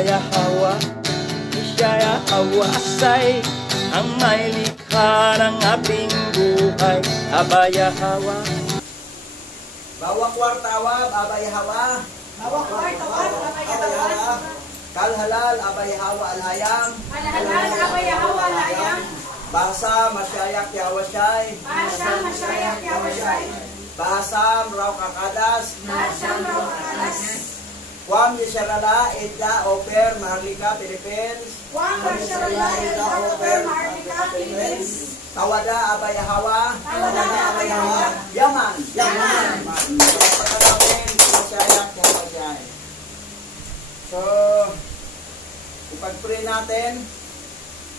Abaya Hawa, Isaya Hawasay, ang may likha ng ating buhay. Abaya Hawa. Bawak wartawa, Abaya Hawa. Bawak wartawa, Abaya Hawa. Kalhalal, Abaya Hawa alhayam. Kalhalal, Abaya Hawa alhayam. Bahasa Masyayak Yawasay. Bahasa Masyayak Yawasay. Bahasam Raw Kakadas. Bahasam Raw Kakadas. Kuam Yisarala, Edda, Oper, Maharlika, Philippines. Kuam Yisarala, Edda, Oper, Maharlika, Philippines. Tawada, Abaya Hawa. Tawada, Abaya Hawa. Yaman. Yaman. Pagkakalawin, Masyayak Yawasay. So, ipag-pray natin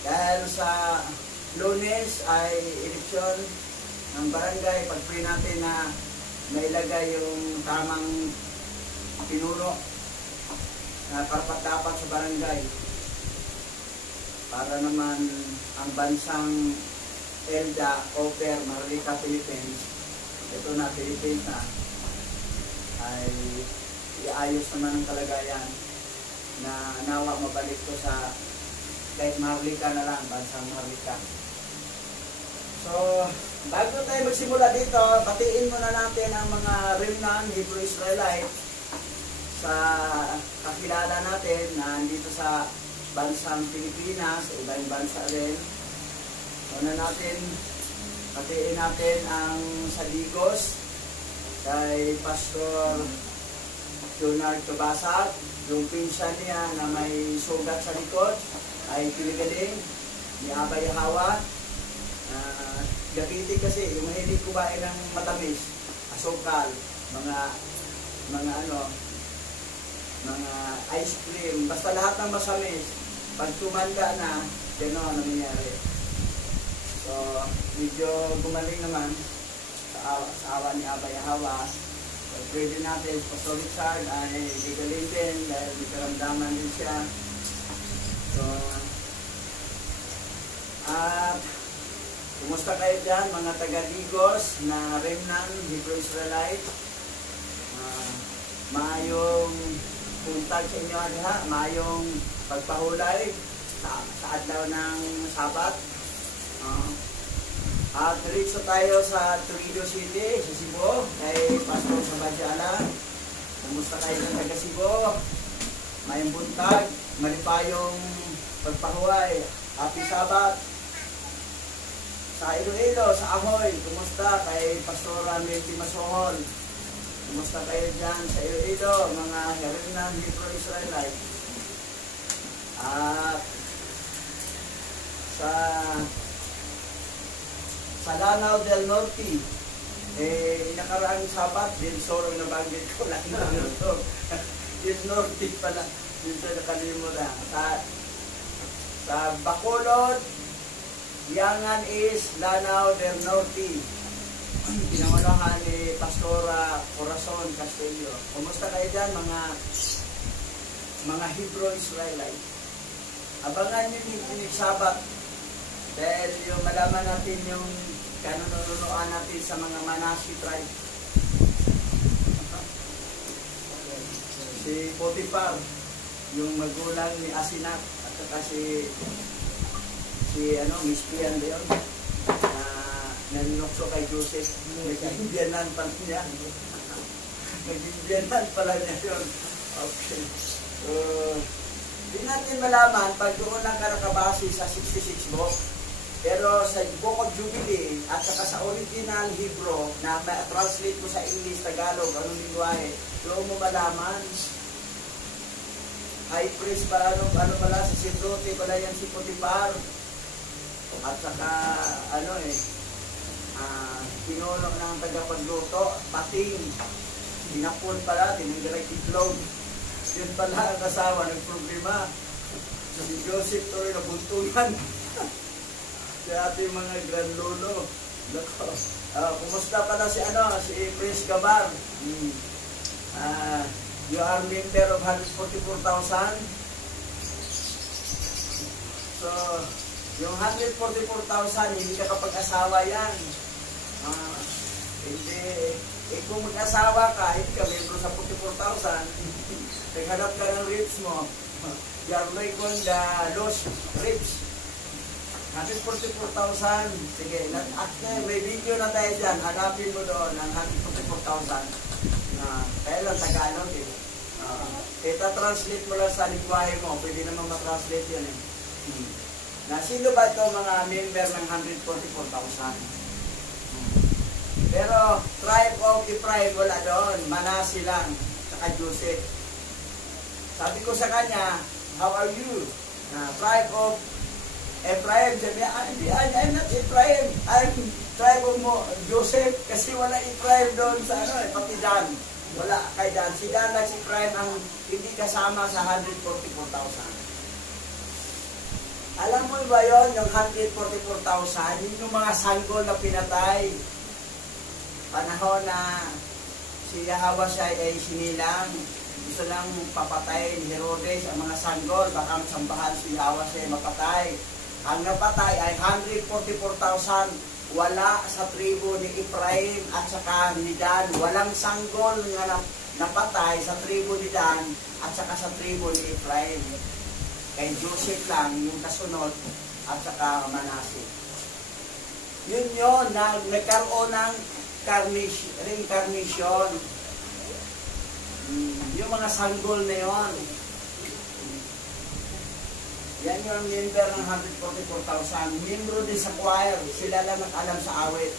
dahil sa Lunes ay eleksyon ng barangay. Pag-pray natin na mailagay yung tamang pinuno na karapat-dapat sa barangay para naman ang bansang ELDA, Oper, Maharlika, Philippines, ito na Philippines na, ay iayos naman ang kalagayan na nawa mabalik ko sa kahit Maharlika na lang, bansang Maharlika. So, bago tayo magsimula dito, batiin muna natin ang mga remnant Hebrew Israelite sa kakilala natin na dito sa bansang Pilipinas, sa ibang bansa rin. Una natin, batiin natin ang Sadigos kay Pastor Leonard Tabasag, yung pinsan niya na may sugat sa likod ay pinigaling ni Abaya Hawa. Gapiti kasi, yung mahilig kumain ng matamis, asukal, mga ice cream, basta lahat ng masamis, pag tumanda na, gano'n ang nangyayari. So, medyo gumaling naman sa awa ni Abaya Hawa. So, pwede natin, Pastor Richard ay gigaling din dahil may karamdaman din siya. So, at kumusta kayo dyan mga taga-Digos na remnant Hebrew Israelite? Maayong puntag sa inyo ha, maayong pagpahulay sa adlaw ng Sabat. At diretso tayo sa Trujillo City, sa Cebu, kay Pastor Sabadjala. Kumusta kayo ng taga Cebu? Mayong buntag, malipayong pagpahuway. Happy Sabat. Sa Iloilo, sa Ahoy, kumusta kay Pastora Melty Masohon? Kumusta kayo dyan sa Iloilo, mga remnant Hebrew Israelite? At sa Lanao del Norte, nakaraang Sabat, din sorong nabanggit ko lang del Norte pala, dito nakalimutan. Sa Bacolod, Yangan is Lanao del Norte. Pinangunahan ni Pastora Corazon Castillo. Kumusta kayo dyan mga Hebrew Israelite? Abangan nyo ni Sabat dahil yung malaman natin yung kanununuan natin sa mga Manasseh tribe. Si Potiphar, yung magulang ni Asinat, at saka si Mispian ba yun? Naninokso kay Joseph. Nag-Indianan pala niya. Nag-Indianan pala niya yun. Okay. Di natin malaman pag doon lang ka nakabase sa 66 book. Pero sa Book of Jubilee at saka sa original Hebrew na ma-translate mo sa English, Tagalog, anong lingwahe, doon mo malaman. High priest pala, ano pala, si Sidrote pala yan si Potiphar. At saka, pinuno ng tagapagluto, pating, dinapon pala, tinanggalay itlog. Yun pala ang kasawa, nagproblema. Si Joseph to rin nabuntungan. Si ating mga granlolo. Kumusta pala si Prince Gabar? You are member of 144,000. So, yung 144,000, hindi ka kapag-asawa yan. Hindi, kung mag-asawa ka, hindi ka membro sa 44,000, naghanap ka ng rates mo. you are recon the lost ribs. 144,000. Sige, may video na tayo dyan. Hanapin mo doon ang 144,000. Kaya lang Tagalog eh. Translate mo lang sa lingwahe mo. Pwede naman matranslate yun eh. Sino ba ito mga member ng 144,000? Pero tribe of Ephraim wala doon. Manase lang. Saka Joseph. Sabi ko sa kanya, how are you? Tribe of Ephraim. Sabi niya, I'm not Ephraim. I'm tribe of Joseph. Kasi wala Ephraim doon sa pati Dan. Wala kay Dan. Si Dan at si Ephraim ang hindi kasama sa 144,000. Alam mo ba yon yung 144,000? Yun yung mga sanggol na pinatay. Panahon na si Yahweh siya ay sinilang. Gusto lang papatay ni Herodes ang mga sanggol. Baka sambahan si Yahweh siya ay mapatay. Ang napatay ay 144,000. Wala sa tribo ni Ephraim at saka ni Dan. Walang sanggol nga napatay sa tribo ni Dan at saka sa tribo ni Ephraim. Kay Joseph lang yung kasunod at saka Manase. Yun na nagkaroon ng reincarnation. Yung mga sanggol na yun. Yan yung member ng 144,000. Membro din sa choir. Sila lang nag-alam sa awit.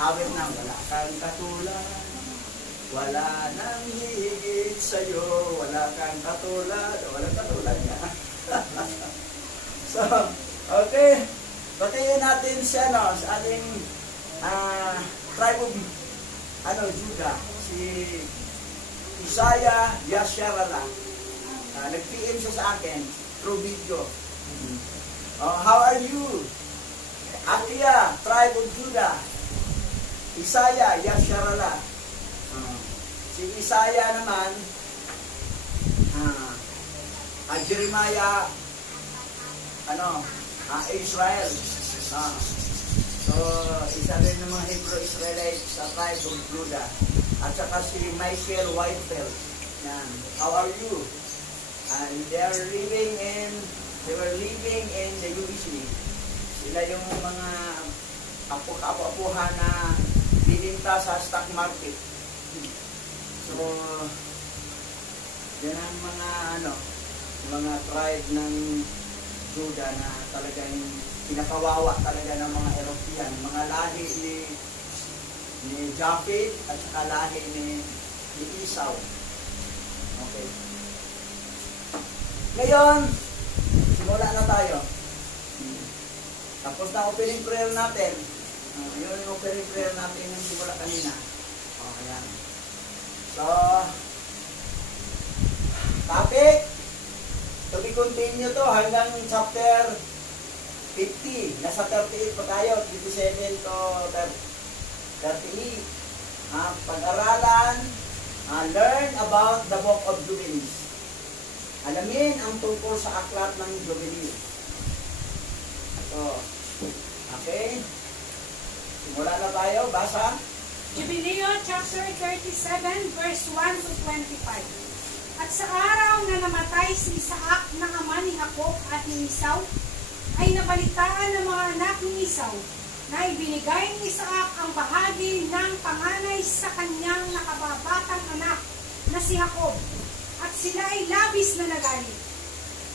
Awit na wala kang katulad. Wala nang higit sa'yo. Wala kang katulad. Walang katulad ka. So, okay. Patayin natin siya sa ating tribe of Judah. Si Isaiah Yasharala. Nag-PM siya sa akin through video. How are you? Akia, tribe of Judah. Isaiah Yasharala. Si Isaiah naman, Jeremiah, Israel. So, isa rin ng mga Hebrew Israelites sa tribe of Judah. At saka si Michael Whitefeld. Yan. How are you? They were living in the USA. Sila yung mga apo-apuhan na bininta sa stock market. So, yan ang mga tribe ng Judah na talagang pinakawawa talaga ng mga European. Mga lahi ni Japhet at saka lahi ni Esau. Okay. Ngayon, simula na tayo. Tapos na opening prayer natin. Yun yung opening prayer natin yung simula kanina. Ayan. So, topic, to be continue to hanggang chapter 50. Nasa 38 pa tayo, 27 to 38. Pag-aralan, learn about the book of Jubilees. Alamin ang tungkol sa aklat ng Jubilee. So, okay. Simula na tayo, basa. Jubileo chapter 37 verse 1 to 25. At sa araw na namatay si Isaac na ama ni Jacob at ni Esau, ay nabalitaan ng mga anak ni Esau na ibinigay ni Isaac ang bahagi ng panganay sa kanyang nakababatang anak na si Jacob. At sila ay labis na nagalit.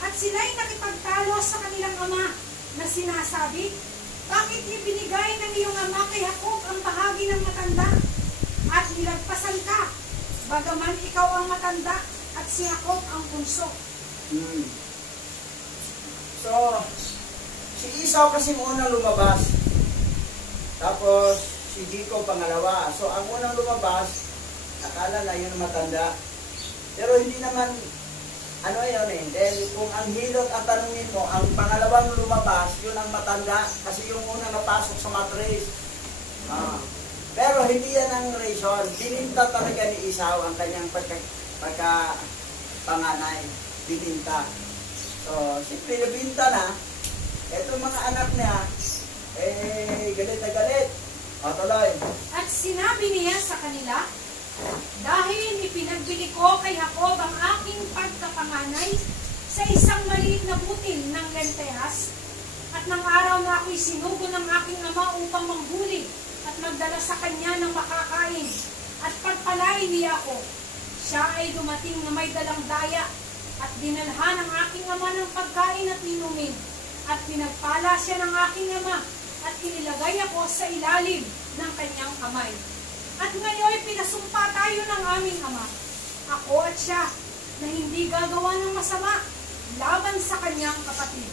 At sila ay nakipagtalo sa kanilang ama na sinasabi, bakit ibinigay ng iyong ama kay Jacob ang bahagi ng matanda? At nilagpasan ka, bagaman ikaw ang matanda at si Jacob ang bunso. So, si Esau kasi unang lumabas. Tapos, si Jacob pangalawa. So, ang unang lumabas, akala na yun matanda. Pero hindi naman, Dahil kung ang hilot ang tanungin mo, ang pangalawang lumabas, yun ang matanda, kasi yung unang napasok sa matrace. Pero hindi yan ang reason. Bininta talaga ni Esau ang kanyang pagkapanganay. Bininta. So, simple nabinta na. Ito mga anak niya, galit na galit. O, tuloy. At sinabi niya sa kanila, Dahil ipinagbili ko kay Jacob ang aking pagkapanganay sa isang maliit na butil ng lentehas, at ng araw na ako'y sinugo ng aking ama upang manghuli at magdala sa kanya ng makakain at pagpalain niya ako. Siya ay dumating na may dalang daya at dinalhan ng aking ama ng pagkain at inumin, at pinagpala siya ng aking ama at inilagay ako sa ilalim ng kanyang kamay. At ngayon pinasumpa tayo ng aming ama, ako at siya, na hindi gagawa ng masama laban sa kanyang kapatid.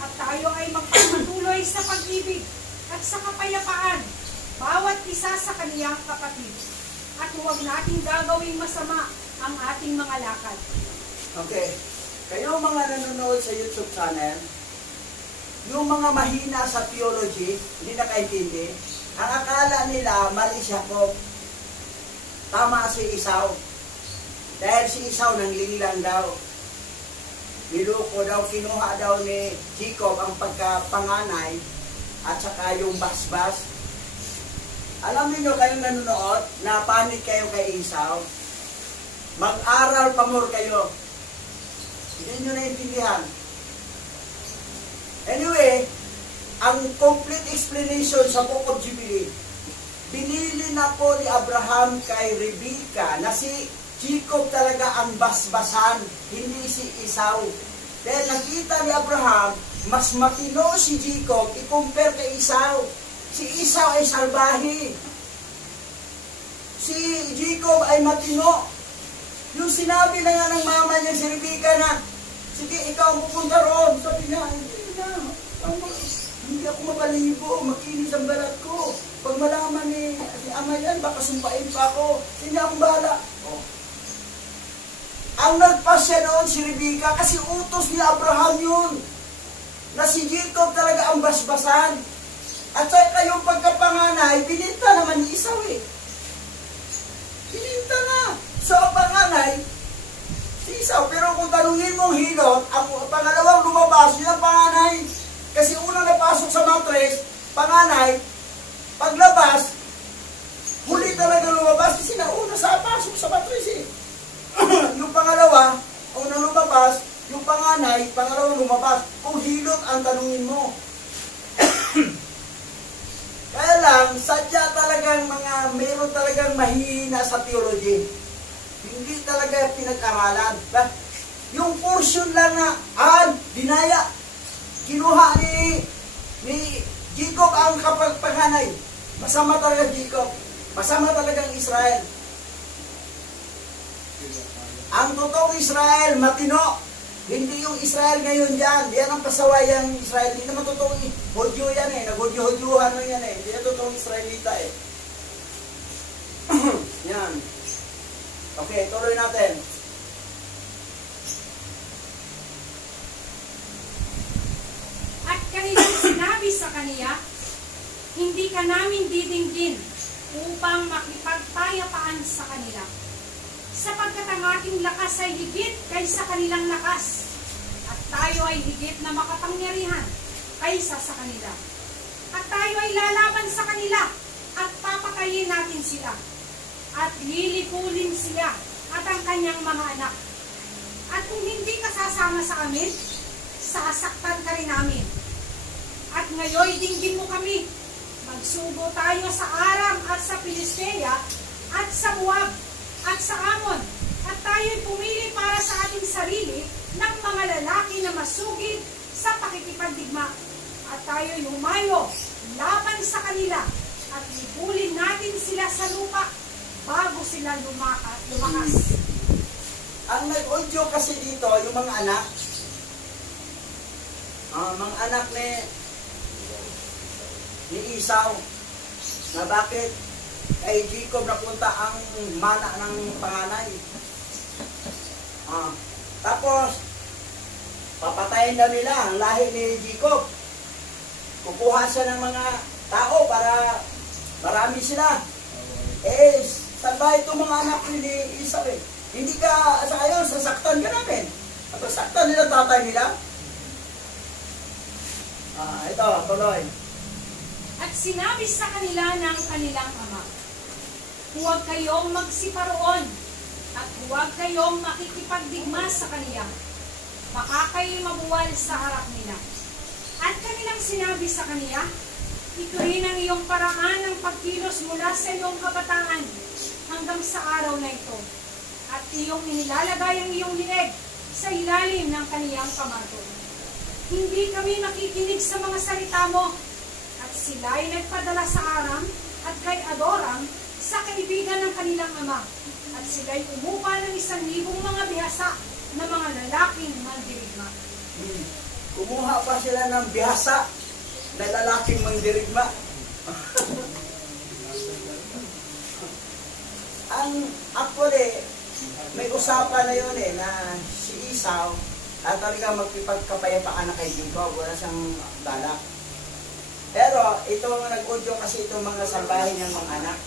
At tayo ay magpapatuloy sa pag-ibig at sa kapayapaan, bawat isa sa kaniyang kapatid. At huwag nating gagawing masama ang ating mga lakad. Okay. Kayo mga nanonood sa YouTube channel, yung mga mahina sa theology, hindi nakaintindi, ang akala nila mali si Jacob. Tama si Esau. Dahil si Esau nanglilang daw. Niluko daw, kinuha daw ni Jacob ang pagkapanganay at saka yung basbas. Alam niyo kayong nanonood, napanik kayo kay Esau. Mag-aral pa more kayo. Hindi nyo naintindihan. Anyway, ang complete explanation sa Book of Jubilee, binili na po ni Abraham kay Rebecca na si Jacob talaga ang basbasan, hindi si Esau. Dahil nakita ni Abraham, mas matino si Jacob i-compare kay Esau. Si Esau ay salbahe. Si Jacob ay matino. Yung sinabi na nga ng mama niya si Rebecca na, sige, ikaw ang pupunta roon. Sabi niya, hindi ako mabalibo, makinis ang balat ko. Pag malaman ni ama yan, baka sumpain pa ako. Hindi akong bahala. Oh. Ang nagpasya noon si Rebecca kasi utos ni Abraham yun. Na si Jacob talaga ang basbasan. At sa kayong pagkapanganay, bininta naman ni Esau eh. Bininta na. So, ang panganay, si Esau. Pero kung tanungin mong hilot, ang pangalawang lumabas, yun ang panganay. Kasi unang napasok sa matres, panganay, paglabas, huli talaga lumabas kasi nauna sa pasok sa matres eh. Yung pangalawa, unang lumabas, yung panganay, pangalawang lumabas. Kung hilot ang tanungin mo. Kaya lang, sadya talagang meron talagang mahihina sa theology. Hindi talaga pinag-aralan. Yung portion lang na, dinaya, kinuha ni Jacob ang panganay. Masama talaga Jacob. Masama talagang Israel. Ang totoong Israel, matino. Hindi yung Israel ngayon dyan. Yan ang pasawayang Israel. Hindi naman totoong Hodyo yan eh. Nag-Hodyo-Hodyohan mo yan eh. Hindi na totoong Israelita eh. Yan. Okay, tuloy natin. At kanilang sinabi sa kaniya, hindi ka namin didinggin upang makipagpayapaan sa kanila. Sapagkat ang ating lakas ay higit kaysa kanilang lakas, at tayo ay higit na makapangyarihan kaysa sa kanila. At tayo ay lalaban sa kanila, at papatayin natin sila, at lilipulin sila at ang kanyang mga anak. At kung hindi ka sasama sa amin, sasaktan ka rin namin. At ngayon dinggin mo kami, magsugo tayo sa Aram at sa Filistea at sa Moab at sa Amon, at tayo'y pumili para sa ating sarili ng mga lalaki na masugid sa pakikipagdigma. At tayo'y humayo laban sa kanila at lipulin natin sila sa lupa bago sila lumakas. Ang nag-audio kasi dito, yung mga anak, mga anak ni Esau, na bakit kay Jacob napunta ang mana ng panganay. Tapos, papatayin na nila ang lahi ni Jacob. Kukuha siya ng mga tao para marami sila. Saan ba itong mga anak ni Esau eh? Hindi ka, sa kayo, sasaktan ka namin. At sasaktan nila tatay nila. Ito, tuloy. At sinabi sa kanila ng kanilang ama, huwag kayong magsiparoon at huwag kayong makikipagdigma sa kaniya. Baka kayo'y mabuwal sa harap nila. At kanilang sinabi sa kaniya, ito rin ang iyong paraan ng pagkilos mula sa iyong kabataan hanggang sa araw na ito. At iyong inilalagay ang iyong lieg sa ilalim ng kaniyang pamato. Hindi kami makikinig sa mga salita mo. At sila ay nagpadala sa Aram at kay Adoram sa kaibigan ng kanilang ama. At sila'y umupa ng 1,000 mga bihasa na mga lalaking mandirigma. Kumuha pa sila ng bihasa na lalaking mandirigma. Ang actually, may usapan na yun na si Esau at talaga magpipagkapayapaan na kay Jacob, wala siyang balak. Pero ito nag-audio kasi itong mga salbahe niyang mga anak.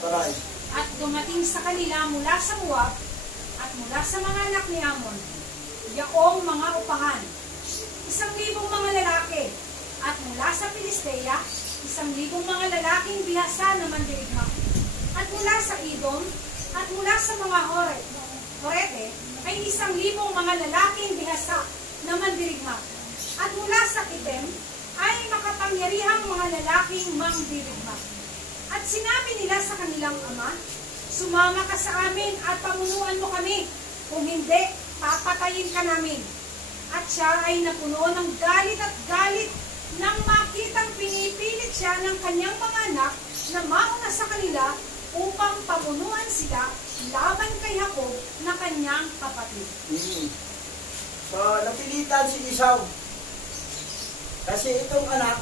Tuloy. At dumating sa kanila mula sa Moab at mula sa mga anak ni Ammon, yaong mga upahan, 1,000 mga lalaki, at mula sa Filistea, 1,000 mga lalaking bihasa na mandirigma. At mula sa Edom, at mula sa mga Horete, ay 1,000 mga lalaking bihasa na mandirigma. At mula sa Kitem, ay makapangyarihang mga lalaking mandirigma. At sinabi nila sa kanilang ama, sumama ka sa amin at pamunuan mo kami. Kung hindi, papatayin ka namin. At siya ay napuno ng galit at galit nang makitang pinipilit siya ng kanyang mga anak na mauna sa kanila upang pamunuan sila laban kay Jacob na kanyang kapatid. So, napilitan si Esau. Kasi itong anak,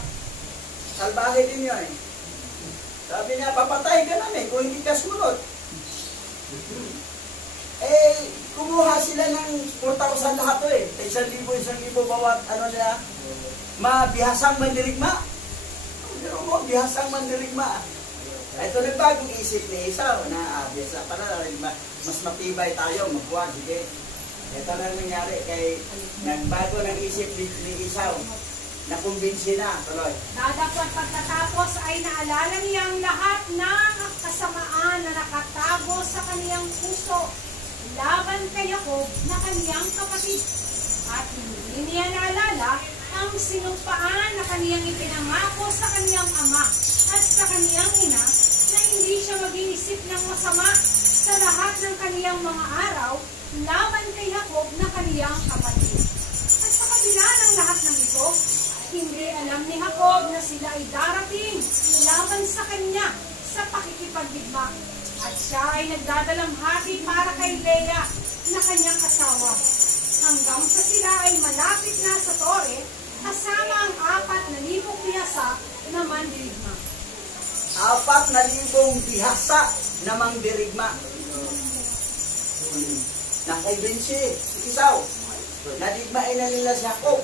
salbahe din yun Sabi niya, papatay ka namin kung hindi ka sumunod. Kumuha sila ng 4,000 lahat 1,000 bawat nila, mabihasang mandirigma. Pero mo, bihasang mandirigma. Ito nagbagong isip ni Esau na bihasa para mas matibay tayo, magbuwan, sige. Ito na nangyari kay nagbago ng isip ni Esau. Nakumbinsi na, tuloy. Dadapot pagkatapos ay naalala niya ang lahat ng kasamaan na nakatago sa kaniyang puso laban kay Jacob na kaniyang kapatid. At hindi niya naalala ang sinumpaan na kaniyang ipinangako sa kaniyang ama at sa kaniyang ina na hindi siya mag-iisip ng masama sa lahat ng kaniyang mga araw laban kay Jacob na kaniyang kapatid. At sa kabila ng lahat ng ito, hindi alam ni Jacob na sila ay darating laban sa kanya sa pakikipagdigma. At siya ay nagdadalamhati para kay Leah na kanyang asawa. Hanggang sa sila ay malapit na sa Tore, kasama ang 4,000 bihasa na mandirigma. 4,000 bihasa na mandirigma. Nakaibinsi si Esau. Nadigmain na nila si Jacob.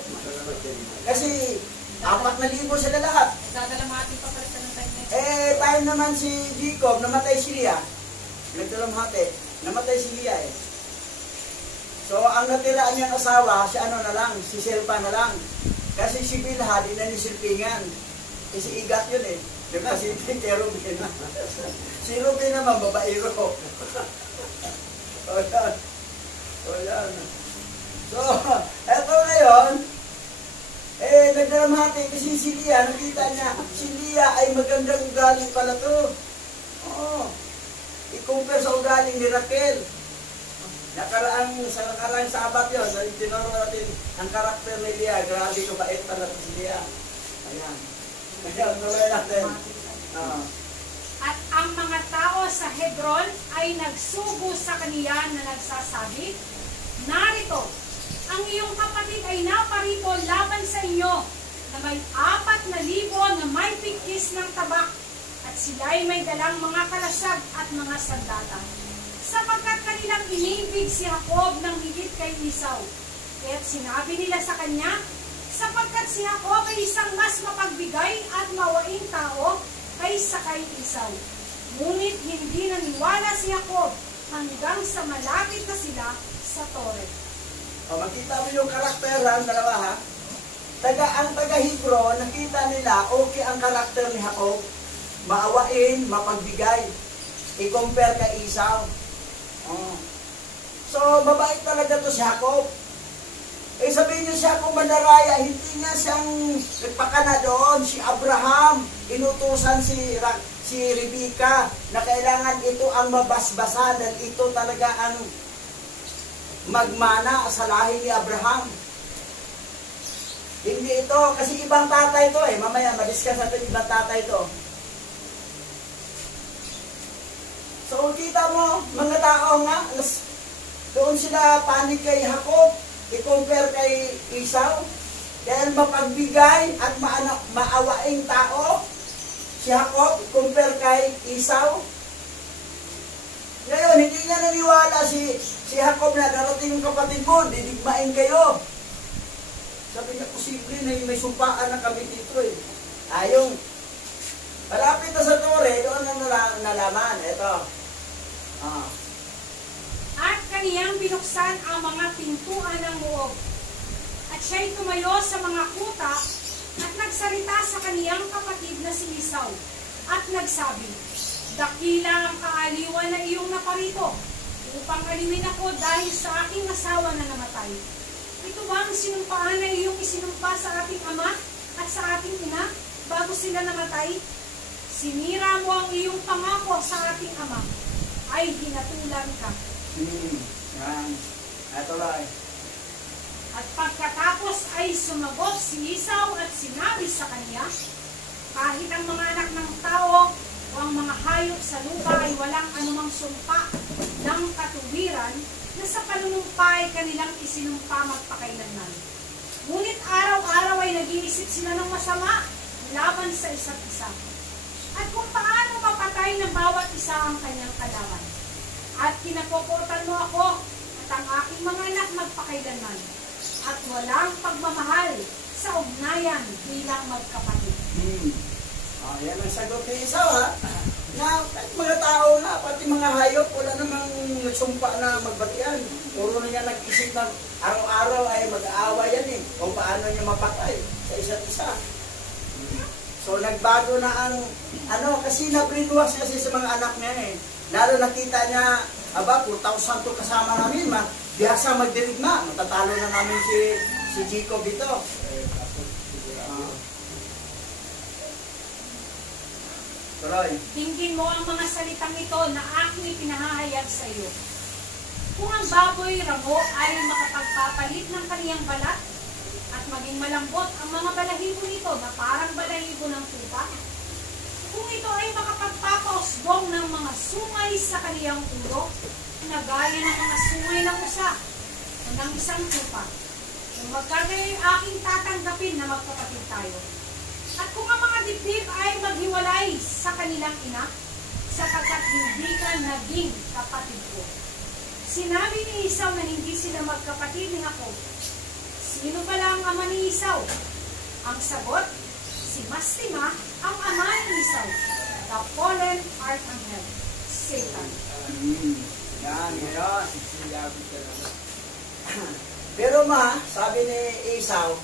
Kasi 4,000 sila lahat. Nagdadalamhati pa pala siya ng time. Tayo naman si Jacob, namatay si Leah. Nagdalamhati, namatay si Leah So, ang natira niyang asawa, si si Silpa na lang. Kasi si Bilha, di na nisilpingan. Si Igat yun Diba? Si Rubin. Si Rubin naman, babaero. O yan. So, eto ngayon, nagdaramhati kasi si Leah, nakita niya, si Leah ay magandang ugali pala to. Oo. I-compare sa ugaling ni Raquel. Sa nakaraang sabat yun, tinuro natin ang karakter ni Leah, grabe kabait pala si Leah. Ayan. Ayan, tuloy natin. At ang mga tao sa Hebron ay nagsugo sa kaniya na nagsasabi, narito, ang iyong kapatid ay naparito laban sa inyo na may 4,000 na may pikis ng tabak at sila ay may dalang mga kalasag at mga sandata. Sapagkat kanilang iniibig si Jacob ng higit kay Esau. Kaya't sinabi nila sa kanya, sapagkat si Jacob ay isang mas mapagbigay at mawaing tao kaysa kay Esau. Ngunit hindi naniwala si Jacob hanggang sa malapit na sila sa Tore. Makita mo yung karakteran, dalawa ang taga-Hebron, nakita nila, okay ang karakter ni Jacob. maawain, mapagbigay. I-compare kay Esau. So, mabait talaga to si Jacob. Sabihin niyo siya kung manaraya, hindi niya siyang nagpakana doon. Si Abraham, inutusan si Rebecca na kailangan ito ang mabasbasan dahil ito talaga ang magmana sa lahi ni Abraham. Hindi ito, kasi ibang tatay ito mamaya madiscuss natin ibang tatay ito. So, kita mo, mga tao nga, doon sila panig kay Jacob, i-compare kay Esau, dahil mapagbigay at maawaing tao, si Jacob, compare kay Esau. Ngayon, hindi niya naniwala si Jacob na darating yung kapatid mo, didigmain kayo. Sabi niya, posible na may sumpaan na kami dito Ayong, malapit na sa tore, doon ang nalaman. Ito. At kaniyang binuksan ang mga pintuan ng muog. At siya'y tumayo sa mga kuta at nagsalita sa kaniyang kapatid na si Esau. At nagsabi, dakila ang kaaliwan na iyong naparito upang aliwin ako dahil sa aking asawa na namatay. Ito ba ang sinumpaan na iyong isinumpa sa ating ama at sa ating ina bago sila namatay? Sinira mo ang iyong pangako sa ating ama, ay hinatulan ka. Yan. Ito lang. At pagkatapos ay sumagot si Esau at sinabi sa kanya, kahit ang mga anak ng tao o ang mga hayop sa lupa ay walang anumang sumpa ng katuwiran na sa panunumpa ay kanilang isinumpa magpakailanman. Ngunit araw-araw ay nag-iisip sila ng masama laban sa isa't isa. At kung paano mapatay ng bawat isa ang kanyang kalaban. At kinapoportan mo ako at ang aking mga anak magpakailanman. At walang pagmamahal sa ugnayan bilang magkapatid. Yan ang sagot ni Esau na mga tao nga, pati mga hayop, wala namang nagsumpa na magbatian. Puro na niya nag-isip na araw-araw ay mag-aawa yan kung paano niya mapatay sa isa't isa. So nagbago na ang kasi na-brainwash kasi sa mga anak niya Lalo nakita niya, 4,000 to kasama namin, biyasa magdirigma, matatalo na namin si Jacob dito. Tuloy. Tingin mo ang mga salitang ito na aking ipinahahayag sa iyo. Kung ang baboy ramo ay makapagpapalit ng kaniyang balat at maging malambot ang mga balahibo nito na parang balahibo ng tupa, kung ito ay makapagpapausbong ng mga sungay sa kaniyang ulo na gaya ng mga sungay ng usa o ng isang tupa, kung magkagayon aking tatanggapin na magkapatid tayo. At kung ang mga dibdib ay maghiwalay sa kanilang ina, sapagkat hindi ka naging kapatid ko. Sinabi ni Esau na hindi sila magkapatid ni Jacob. Sino pala ang ama ni Esau? Ang sagot, si Mastima, ang ama ni Esau, the fallen archangel, Satan. Yan, ngayon. Pero sabi ni Esau,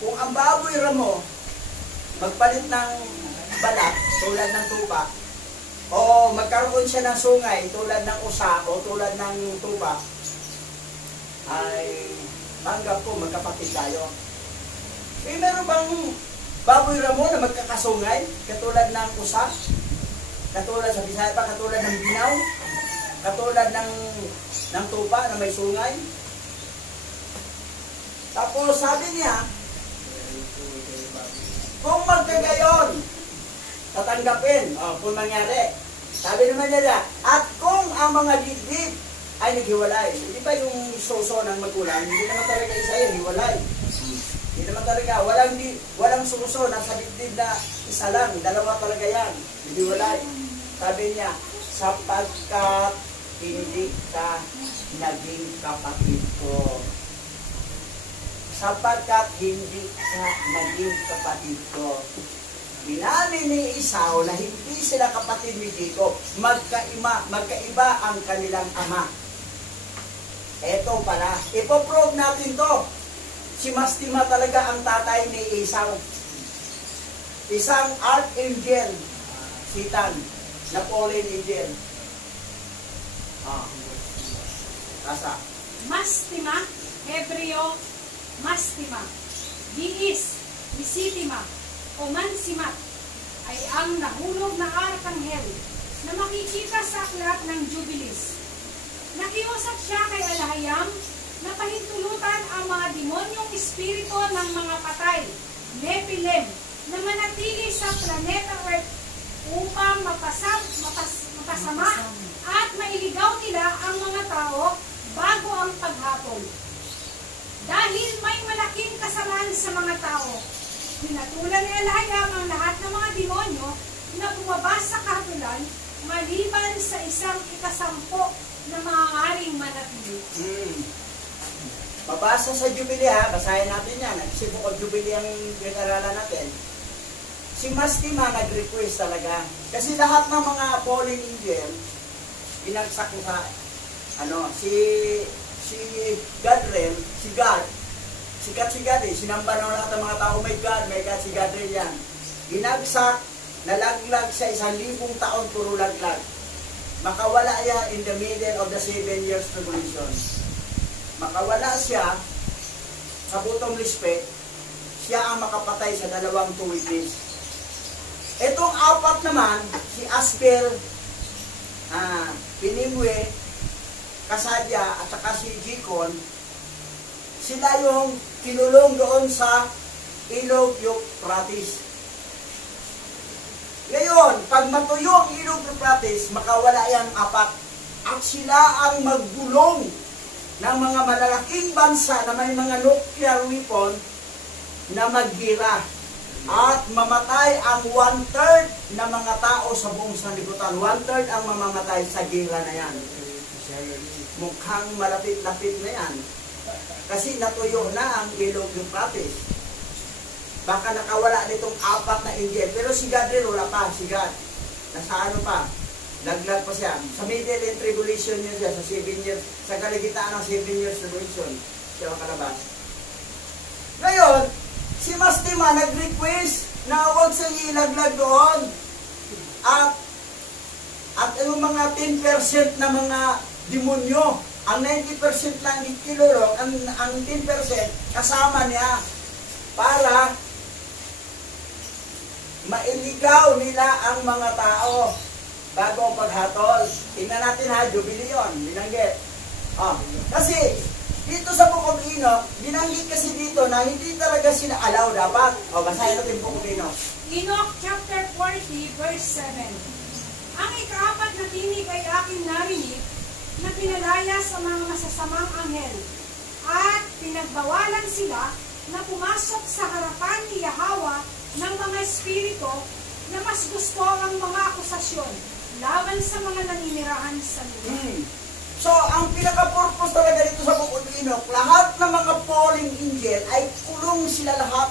kung ang baboy ramo magpalit ng balat tulad ng tupa o magkaroon siya ng sungay tulad ng usa o tulad ng tupa, ay tanggap ko magkapatid tayo. Meron bang baboy ramo na magkakasungay katulad ng usa, katulad sa Bisaya pa, katulad ng binaw, katulad ng tupa na may sungay? Tapos sabi niya, kung magkagayon, tatanggapin, kung mangyari. Sabi naman niya, at kung ang mga dibdib ay naghiwalay. Hindi ba yung suso ng magulang, hindi naman talaga isa yan, hiwalay. Hindi naman talaga, walang suso, nasa dibdib na isa lang, dalawa talaga yan, hiwalay. Sabi niya, sapagkat hindi ka naging kapatid ko. Sapagkat hindi ka naging kapatid ko. Inamin ni Esau na hindi sila kapatid ni Jacob. Magkaiba ang kanilang ama. Eto pala, ipoprove natin to. Si Mastima talaga ang tatay ni Esau. Isang archangel Satan, na fallen angel. Basa. Mastima, Hebreo, mastima. Diis, misitima, o mansimat, ay ang nahulog na arkanghel na makikita sa aklat ng Jubilees. Nakiusap siya kay Alahayam na pahintulutan ang mga demonyong espiritu ng mga patay, Nephilim, na manatili sa planeta Earth upang mapasama at mailigaw nila ang mga tao bago ang paghatol. Dahil may malaking kasamaan sa mga tao, pinatulan ni Alahayam ang lahat ng mga demonyo na bumaba sa kahatulan maliban sa isang ikasampo na maaaring manatili. Babasa sa Jubilee ha, basahin natin yan. Kasi bukod Jubilee ang pinag-aralan natin. Si Mastima nag-request talaga. Kasi lahat ng mga fallen angel, binagsak mo sa, si Gadriel, si God, sikat si God eh, sinamba ng lahat ng mga tao, my God, si Gadriel yan. Binagsak, nalaglag sa 1,000 taon, puro laglag. Makawala yan in the middle of the 7 years tribulation. Makawala siya sa bottomless pit, siya ang makapatay sa 2 witness. Itong 4 naman, si Asper, Pinimwe, Kasadya, at saka si Jikon, sila yung kinulong doon sa Ilog Euphrates. Ngayon, pag matuyo ang Ilog Euphrates, makawala yung 4. At sila ang maggulong ng mga malalaking bansa na may mga nuclear weapon na maggira at mamatay ang 1/3 na mga tao sa buong sanlibutan. 1/3 ang mamamatay sa gira na yan. Mukhang malapit-lapit na yan. Kasi natuyo na ang Ilog Euphrates. Baka nakawala nitong 4 na angel. Pero si Gadriel wala pa. Si God, nasa ano pa? Laglag pa siya. Sa middle in tribulation niya siya, sa 7 years, sa kaligitaan ng 7 years tribulation, siya makalabas. Ngayon, si Mastima nag-request na huwag sa ilaglag doon. At yung mga 10% na mga demonyo, ang 90% lang itilulong, ang 10% kasama niya para mailigaw nila ang mga tao bago ang paghatol. Tingnan natin ha, Jubilee yun, binanggit. Kasi dito sa Book of Enoch, binanggit kasi dito na hindi talaga sila allow dapat. Basahin natin Book of Enoch. Enoch chapter 40 verse 7. Ang ika-4 na tinig ay aking narinig na pinalaya sa mga masasamang anghel at pinagbawalan sila na pumasok sa harapan ni Yahweh ng mga espiritu na mas gusto ang mga akusasyon laban sa mga naninirahan sa lugar. So, ang pinaka-purpose talaga dito sa Book of Enoch, lahat ng mga fallen angel ay kulong sila lahat.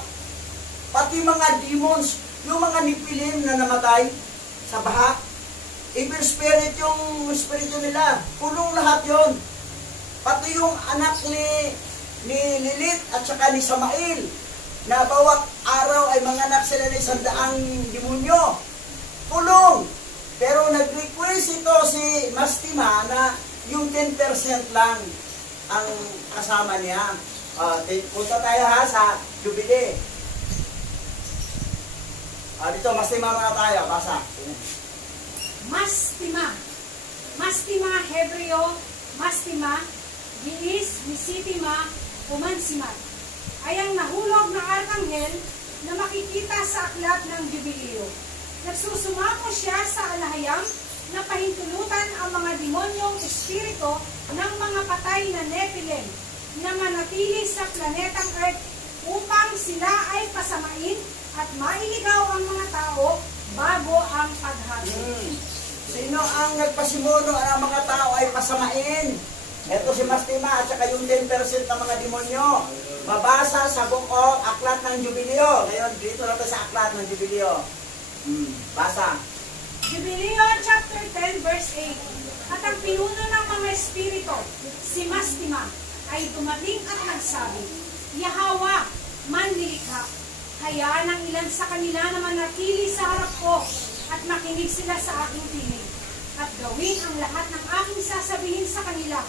Pati mga demons, yung mga Nephilim na namatay sa baha, evil spirit yung espiritu nila, kulong lahat yon. Pati yung anak ni Lilith at saka ni Samael, na bawat araw ay mga anak sila ng 100 demonyo, kulong. Pero nag-request ito si Mastima na yung 10% lang ang kasama niya. Punta tayo ha sa Jubilee. Dito, Mastima mga tayo. Basa. Mastima. Mastima, Hebreo, mastima, diis, misitima, umansimat, ay ang nahulog na arkanghel na makikita sa aklat ng Jubileo. Nagsusumamo siya sa Alahayam na pahintulutan ang mga demonyong espiritu ng mga patay na Nephilim na manatili sa planetang Earth upang sila ay pasamain at mailigaw ang mga tao bago ang paghatol. Sino ang nagpasimuno ang mga tao ay pasamain? Ito si Mastima at saka yung 10% ng mga demonyo. Mabasa sa Book of Aklat ng Jubileo. Ngayon, dito na sa Aklat ng Jubileo. Basa. Jubileo chapter 10 verse 8. At ang pinuno ng mga espiritu, si Mastima, ay dumating at nagsabi, Yahweh, manlilikha, hayaan ang ilan sa kanila na manatili sa harap ko at makinig sila sa aking tinig, at gawin ang lahat ng aking sasabihin sa kanila,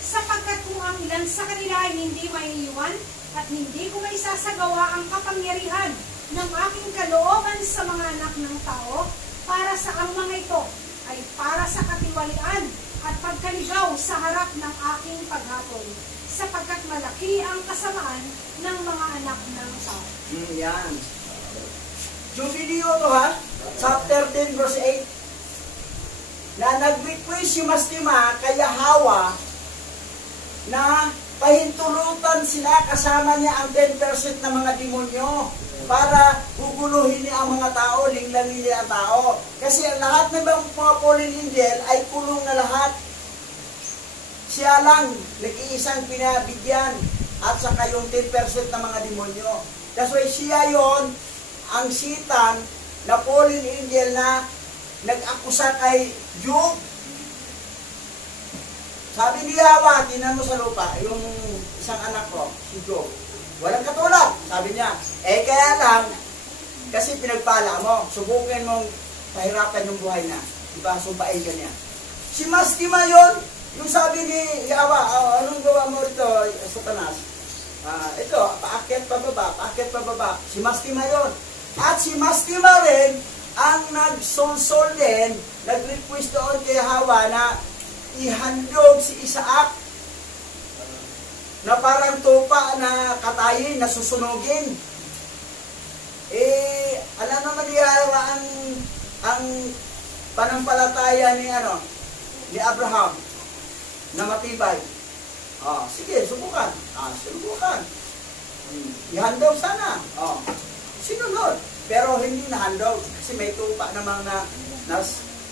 sapagkat kung ang ilan sa kanila ay hindi maiiwan, at hindi ko maisasagawa ang kapangyarihan ng aking kalooban sa mga anak ng tao, para sa ang mga ito ay para sa katiwalian at pagkaligaw sa harap ng aking paghatol, sapagkat malaki ang kasamaan ng mga anak ng tao. Yan. Jubileo to ha, chapter 10 verse 8, na nag-request si Mastima kay Yahweh na pahintulutan sila kasama niya ang 10% ng mga demonyo para guguluhin niya ang mga tao, linglangin niya ang tao. Kasi ang lahat ng mga fallen angel ay kulong na lahat. Siya lang, nag-iisang pinabigyan at saka yung 10% ng mga demonyo. Kasi siya yon ang Satan na fallen angel na nag-akusa kay Job. Sabi ni Yahweh, tinan mo sa lupa, yung isang anak ko, si Job. Walang katulad, sabi niya. Kaya lang, kasi pinagpala mo, subukin mong pahirapan yung buhay na. Diba, sumpain ka niya. Si Mastima yun, yung sabi ni Yahweh, anong gawa mo ito, Satanas? Ito, paakyat pababa. Si Mastima yun. At si Mastima rin, ang nag-sol din, nag-request doon kay Yahweh na ihandog si Isaac na parang tupa na katayin, na susunugin. Alam naman ni Yahweh ang panampalataya ni Abraham na matibay. Sige, subukan. Ihandog sana. Sinunod. Pero hindi nahandog kasi may tupa namang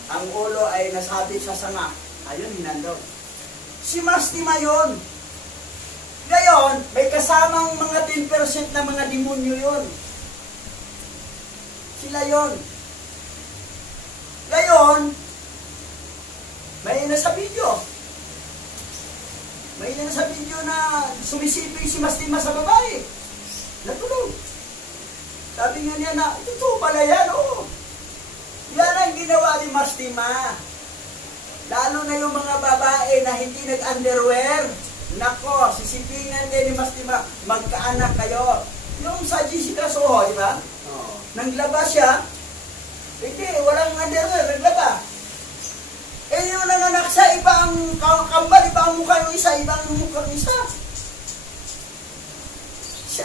ang ulo ay nasabit sa sanga. Ayun, hinandog. Si Mastima yun. Ngayon, may kasamang mga 10% na mga demonyo yun. Sila yun. Ngayon, may nasa video. May nasa video na sumisiping si Mastima sa babae. Natulog. Sabi nga niya na, totoo pala yan, oo. Yan ang ginawa ni Mastima. Lalo na yung mga babae na hindi nag-underwear. Nako, sisipingan din ni Mastima, magkaanak kayo. Yung sa Jessica Soho, di ba? Nanglaba siya, hindi, walang underwear, naglaba. Yung nanganak siya, iba ang kambal, iba ang mukha ng isa, iba ang mukha ng isa.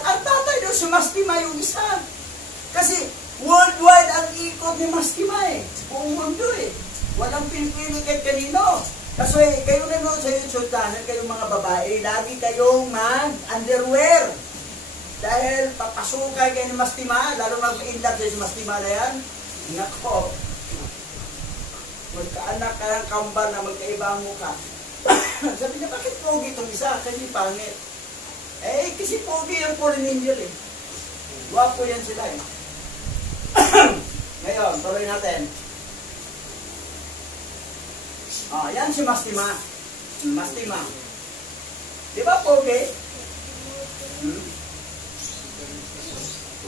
Ang tatay doon, si Mastima yung isa. Kasi worldwide ang ikot ni Mastima buong mundo Walang pinipili kahit kanino. Kasi kayo nanonood sa YouTube channel, kayong mga babae, lagi kayong mag-underwear. Dahil papasukay kayo ni Mastima, lalo mag-inlove sa si Mastima na yan. Nako. Magkaanak ka ng kambal na magkaiba ang mukha. Sabi niya, bakit pogi itong isa? Kasi pangit. Kasi pogi yung fallen angel Wapo yan sila Ngayon, tuloy natin. Yan si Mastima. Mastima. Di ba pogi?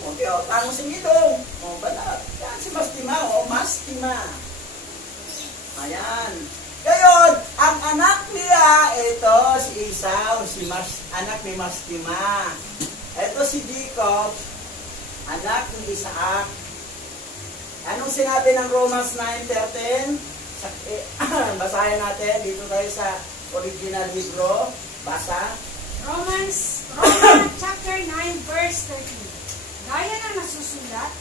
Okay, tango si Midong. Balat. Yan si Mastima. Mastima. Ayan. Ngayon, ang anak niya, ito si Esau, anak ni Mastima. Ito si Jacob, anak ni Isaac. Anong sinabi ng Romans 9:13? Basahin natin. Dito tayo sa original libro. Basa. Romans chapter 9 verse 13. Gaya na nasusulat,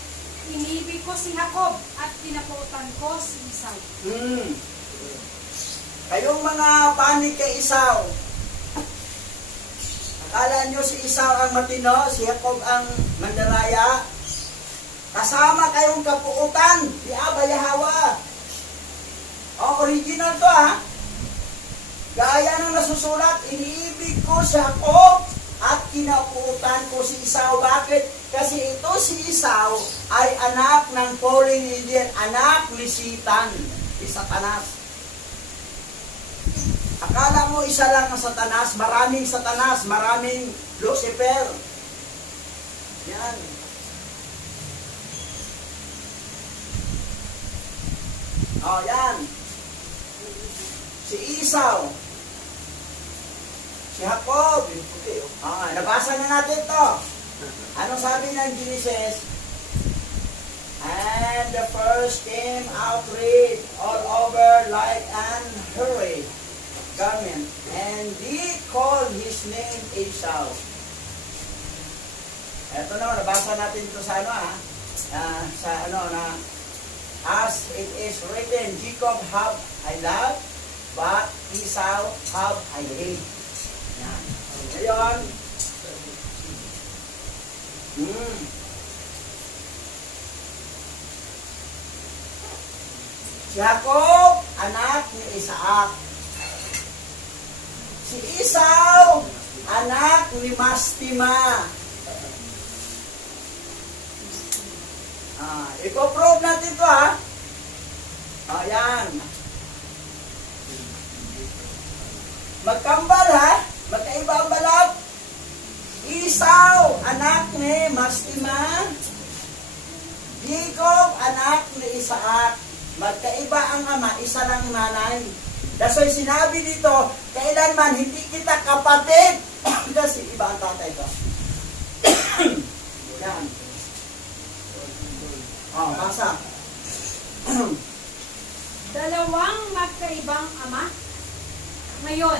inibig ko si Jacob at pinaputan ko si Esau. Kayong mga panig kay Esau, akala nyo si Esau ang matino, si Jacob ang mandaraya. Kasama kayong kapuutan ni Aba Yahweh. Original to Gaya ng nasusulat, iniibig ko si Jacob at kinapuutan ko si Esau. Bakit? Kasi ito si Esau ay anak ng fallen angel, anak ni Satan, ni Satanas. Akala mo isa lang ang Satanas, maraming Lucifer. Yan. Oh, yan. Si Esau. Si Jacob. Nabasa na natin to. Anong sabi ng Genesis? And the first came out red all over like an hurry garment. And he called his name Esau. Ito na, nabasa natin ito sa as it is written, Jacob have I love, but Esau have I hate. Yan. Ngayon, si Jacob, anak ni Isaac. Si Esau, anak ni Mastima. Ipo-prove natin ito, ha. Ayan. Magkambal, ha. Magkaiba ang balat. Esau, anak ni Mastima. Jacob, anak ni Isaac. Magkaiba ang ama, isa lang nanay. That's why sinabi dito, kailanman hindi kita kapatid. Kasi iba ang tatay ko. Yan. Basa. Dalawang magkaibang ama. Ngayon,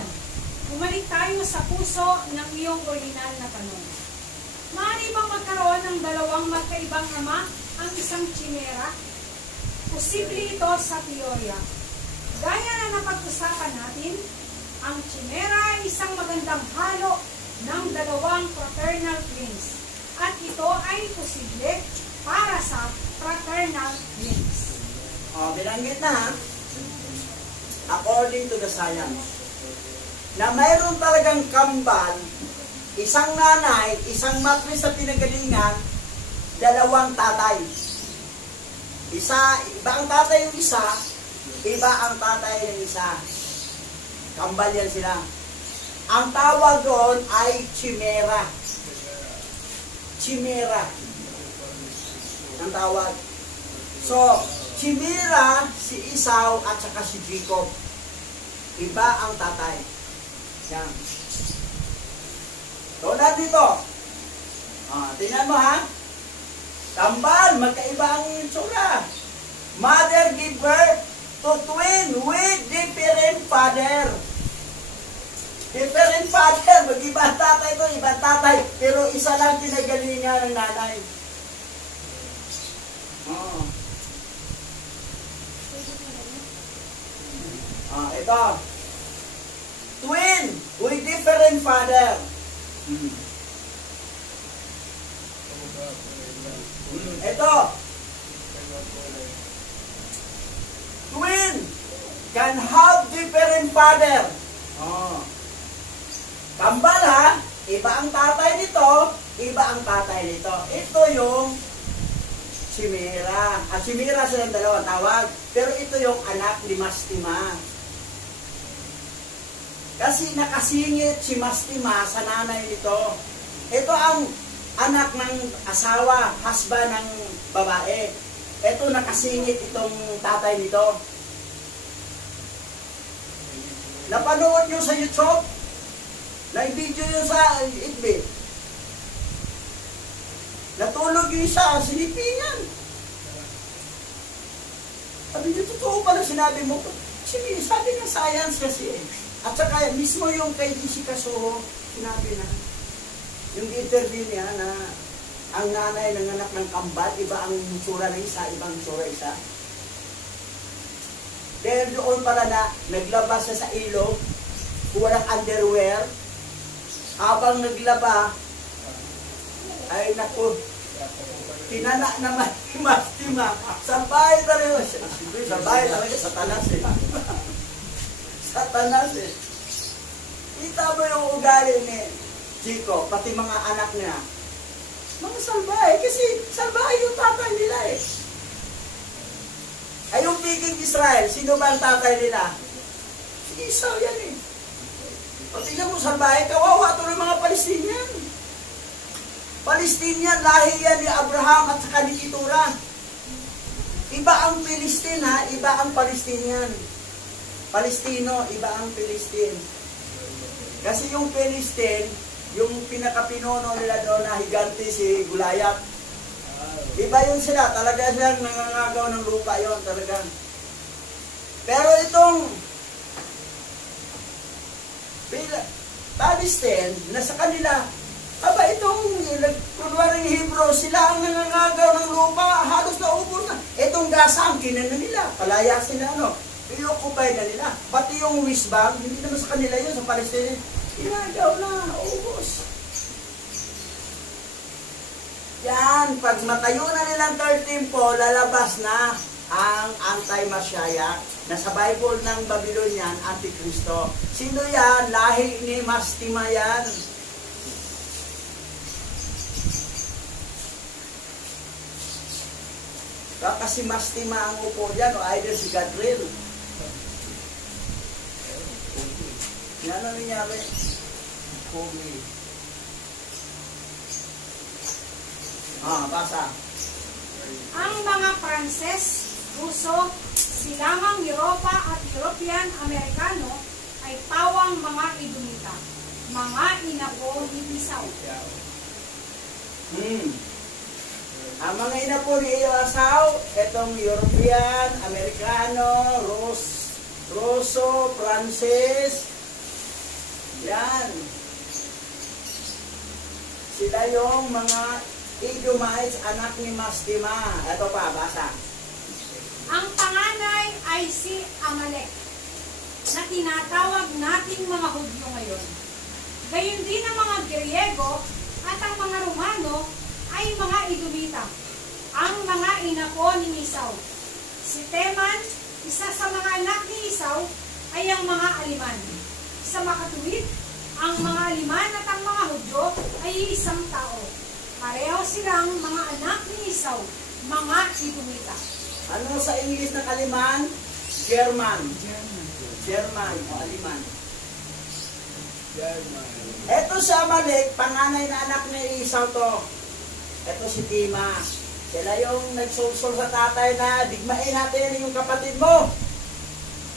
bumalik tayo sa puso ng iyong orihinal na tanong. Maaari bang magkaroon ng dalawang magkaibang ama ang isang chimera? Posible ito sa teorya. Gaya na napag-usapan natin, ang chimera ay isang magandang halo ng dalawang fraternal twins. At ito ay posible para sa fraternal twins. Binanggit na, according to the science, na mayroon talagang kambal, isang nanay, isang matris sa pinagalingan, dalawang tatay. Iba ang tatay yung isa, iba ang tatay yung isa. Kambal yan sila. Ang tawag doon ay chimera. Chimera. Ang tawag. So, chimera, si Esau at saka si Jacob. Iba ang tatay. Yan. Tulad dito. Tingnan mo, ha. Kambal, magkaiba ang itsura. Mother give birth to twin with different father. Different father, mag-iba ang tatay ko, ibang tatay, pero isa lang pinagalingan ng nanay. Ito. Twin with different father. Ito. Twin can have different father. Kambal, ha? Iba ang tatay nito, iba ang tatay nito. Ito yung chimera. Chimera silang dalawang tawag. Pero ito yung anak ni Mastima. Kasi nakasingit si Mastima sa nanay nito. Ito ang anak ng asawa, husband ng babae. Ito nakasingit itong tatay nito. Napanood nyo sa YouTube? Na-video yun sa FB. Natulog yun sa sinipingan. Sabi niyo, totoo pala sinabi mo. Sabi ng science kasi. At saka mismo yung kay Jessica Soho, sinabi na, yung interview niya na ang nanay ng anak ng kambal, iba ang tsura ng isa, ibang tsura isa. Dahil doon pala na naglabas na sa ilog, walang underwear, habang naglaba, ay naku, tinana naman ni Mastima. Sabay talaga siya. Sabay talaga, satanas eh. Satanas eh. Kita mo yung ugali ni Chico, pati mga anak niya. Mga salbahe, kasi salbahe yung tatay nila eh. Ay yung piging Israel, sino ba ang tatay nila? Si Esau yan eh. Pati nga mo salbahe, kawawa ito ng mga Palestinian. Palestinian, lahi yan ni Abraham at saka ni Keturah. iba ang Palestine ha, iba ang Palestinian. Palestino, iba ang Palestine. Kasi yung Palestine, yung pinakapinuno nila doon na higante si Gulayat. Iba yun sila, talaga silang nangangagaw ng lupa yon talaga. Pero itong Palestine, nasa kanila, aba itong kunwaring Hebrew, sila ang nangangagaw ng lupa, halos naubos na. Itong Gaza, ang kinano nila, palayasin na ano, i-occupy na nila. Pati yung West Bank, hindi naman sa kanila yun, sa Palestine, inagaw na, ubos. Yan, pag matayo na nilang 13 po, lalabas na ang anti-Messiah na sa Bible ng Babylonian, Antikristo. Sino yan? Lahi ni Mastima yan. Baka si Mastima ang upo dyan o either si Gadriel. Yan ang nangyari. Basa. Ang mga Pranses, Ruso, silangang Europa at European Amerikano ay pawang mga Idumita, mga inapo ni Isaw. Ang mga inapo ni Isaw, itong European, Amerikano, Ruso, Pranses, yan. Sila yung mga Edomites, anak ni Mastima. Ito pa, basa. Ang panganay ay si Amalek, na tinatawag nating mga Hudyo ngayon. Gayon din ang mga Griego at ang mga Romano ay mga Edomita, ang mga inapo ni Isaw. Si Teman, isa sa mga anak ni Isaw, ay ang mga Aliman. Sa makatuwid, ang mga Aliman at ang mga Hudyo ay isang tao. Pareho silang mga anak ni Isaw, mga Edomita. Ano sa English ng Aliman? German o Aliman. Ito si Amalek, panganay na anak ni Isaw to. Ito si Tima. Sila yung nagsulsul sa tatay na digmain natin yung kapatid mo.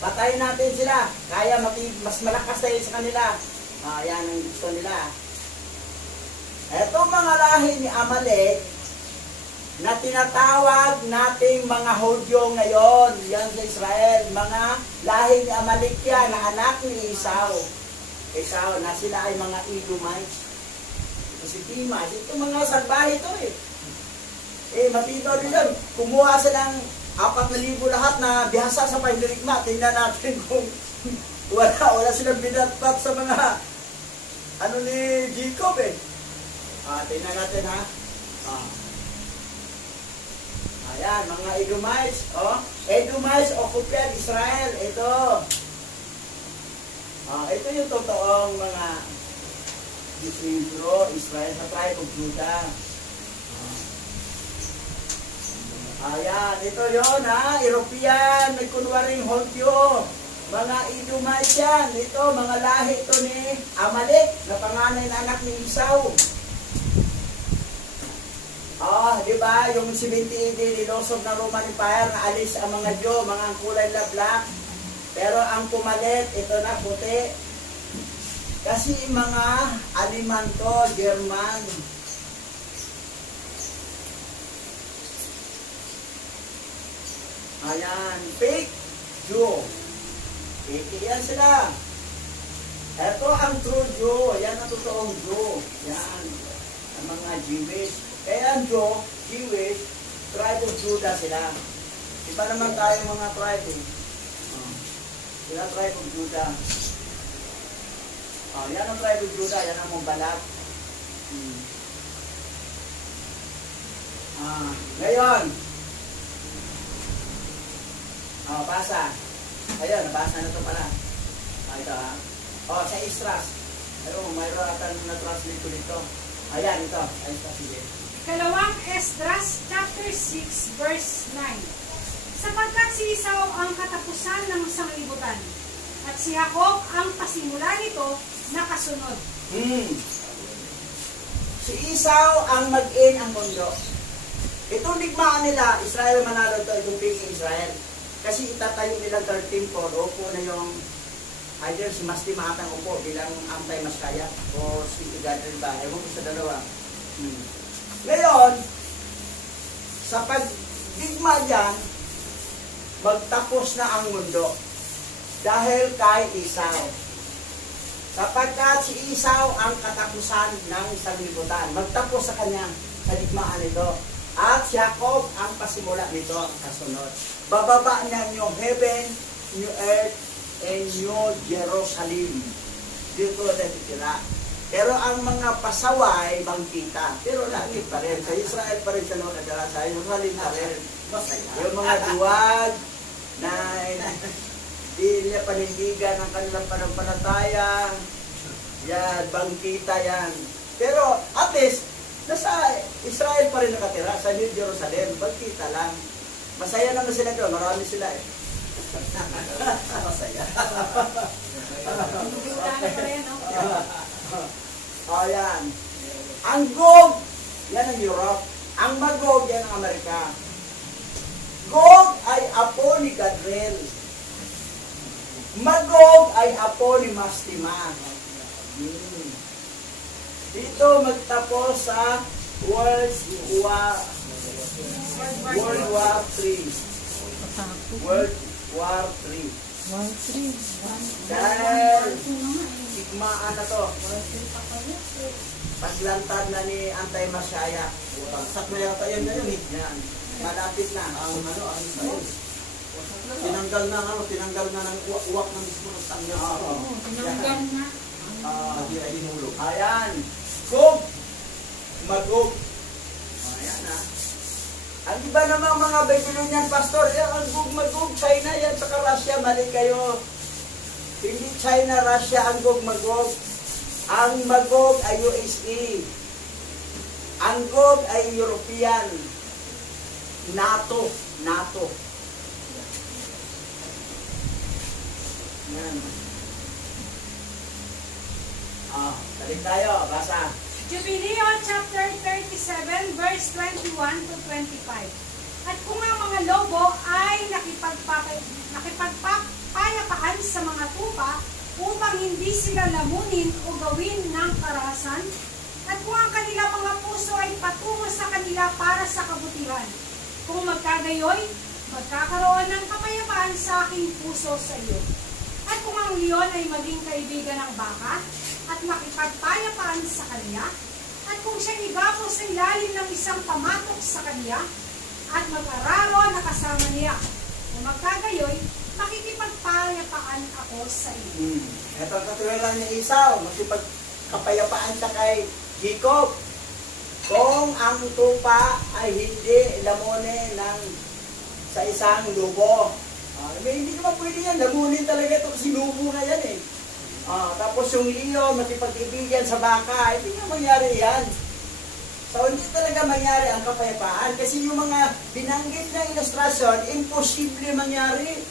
Patayin natin sila. Kaya mas malakas tayo sa kanila. Yan ang gusto nila. Ito mga lahi ni Amalek na tinatawag nating mga Hudyo ngayon, yan sa Israel, mga lahi ni Amalek yan, na anak ni Isaw. Isaw na sila ay mga Edomites. Ito si Tima, ito mga salbahe ito matino din yan. Kumuha silang 4,000 lahat na bihasa sa pandirigma. Tingnan natin kung wala silang binatpat sa mga ni Jacob tingnan natin ha. Ayan, mga Edomites. Edomites, occupied Israel. Ito. Ito yung totoong mga Hebrew, Israel sa tribe of Judah. Ayan, ito yun ha. European, may kunwaring Hudyo. Mga Edomites yan. Ito, mga lahi ito ni Amalek, na panganay na anak ni Isaw. Di ba? Yung 70 AD, nilosob ng Roman Empire, na alis ang mga Diyo, mga kulay na black. Pero ang pumalit, ito na puti. Kasi mga Aliman to, German. Ayan, fake Jew. Fake yan sila. Ito ang true Jew. Yan ang totoong Jew. Yan. Ang mga Jewish. Kaya ang Jewish, tribe of Judah sila. Iba naman tayo mga tribe Sila tribe of Judah. Yan ang tribe of Judah. Yan ang mga balat. Ngayon, basa. Ayun, nabasa na ito pala. Ito ha. Sa Esdras. Mayroon ata na-translate ko dito. Ayan, ito. Sige. Ikalawang Esdras, chapter 6, verse 9. Sapagkat si Isaw ang katapusan ng sanglibutan, at si Jacob ang pasimula nito na kasunod. Si Isaw ang mag-in ang mundo. Itong digmaan nila, Israel manalo to, itong picking Israel. Kasi itatayo nilang 13-4, upo na yung either si Mastima atang upo bilang anti-Maskaya o si Gadrin ba. Ewan ko sa dalawa. Ngayon, sa pagdigma dyan, magtapos na ang mundo. Dahil kay Esau. Sapagkat si Esau ang katapusan ng sanglibutan. Magtapos sa kanya sa digmaan nito. At si Jacob ang pasimula nito ang kasunod. Bababa na new heaven, new earth, and new Jerusalem. Dito na titira. Pero ang mga pasaway, bangkita. Pero lagi pa rin. Sa Israel pa rin siya nakadala. Sa Jerusalem pa rin. Yung mga duwag na di niya panindigan ang kanilang pananampalataya. Yan, bangkita yan. Pero at least, nasa Israel pa rin nakatira. Sa New Jerusalem, bangkita lang. Masaya naman sila doon. Marami sila eh. Masaya. O yan. Ang Gog, yan ang Europe. Ang Magog, yan ang Amerika. Gog ay apo ni Gadriel. Magog ay apo ni Mastima. Dito magtapos sa World War III. World War III. Dahil sigmaan na to. Paglantad na ni Antay-Masyaya. Bagsak na yata yan ngayon eh. Yan. Malapit na. Ang Israel. Tinanggal na ng uwak ng mismo ng tanggal. Tinanggal na. Ayan. Gog. Magog. Ayan ha. Ang iba namang mga Babylonian pastor, ang Gog Magog, China yan, saka Russia, mali kayo. Hindi China, Russia ang Gog Magog. Ang Magog ay USA. Ang Gog ay European. NATO. Yan. Balik tayo, basa. Jubileo chapter 37 verse 21 to 25. At kung ang mga lobo ay nakipagpapayapaan sa mga tupa upang hindi sila lamunin o gawin ng karahasan, at kung ang kanila mga puso ay patungo sa kanila para sa kabutihan, kung magkagayoy, magkakaroon ng kapayapaan sa aking puso sa iyo. At kung ang leon ay maging kaibigan ng baka, at makipagpayapaan sa kanya, at kung siya igapo sa ilalim ng isang pamatok sa kanya, at mag-araro na kasama niya, kung magkagayoy, makikipagpayapaan ako sa iyo. Ito ang katulad ni Esau, makipagkapayapaan siya kay Jacob. Kung ang tupa ay hindi lamunin sa isang lubo. Hindi naman pwede yan, lamunin talaga ito kasi lubo na yan eh. Tapos yung leon, makipag-ibigan sa baka, hindi nga mangyari yan. So, hindi talaga mangyari ang kapayapaan kasi yung mga binanggit na ilustrasyon, imposible mangyari.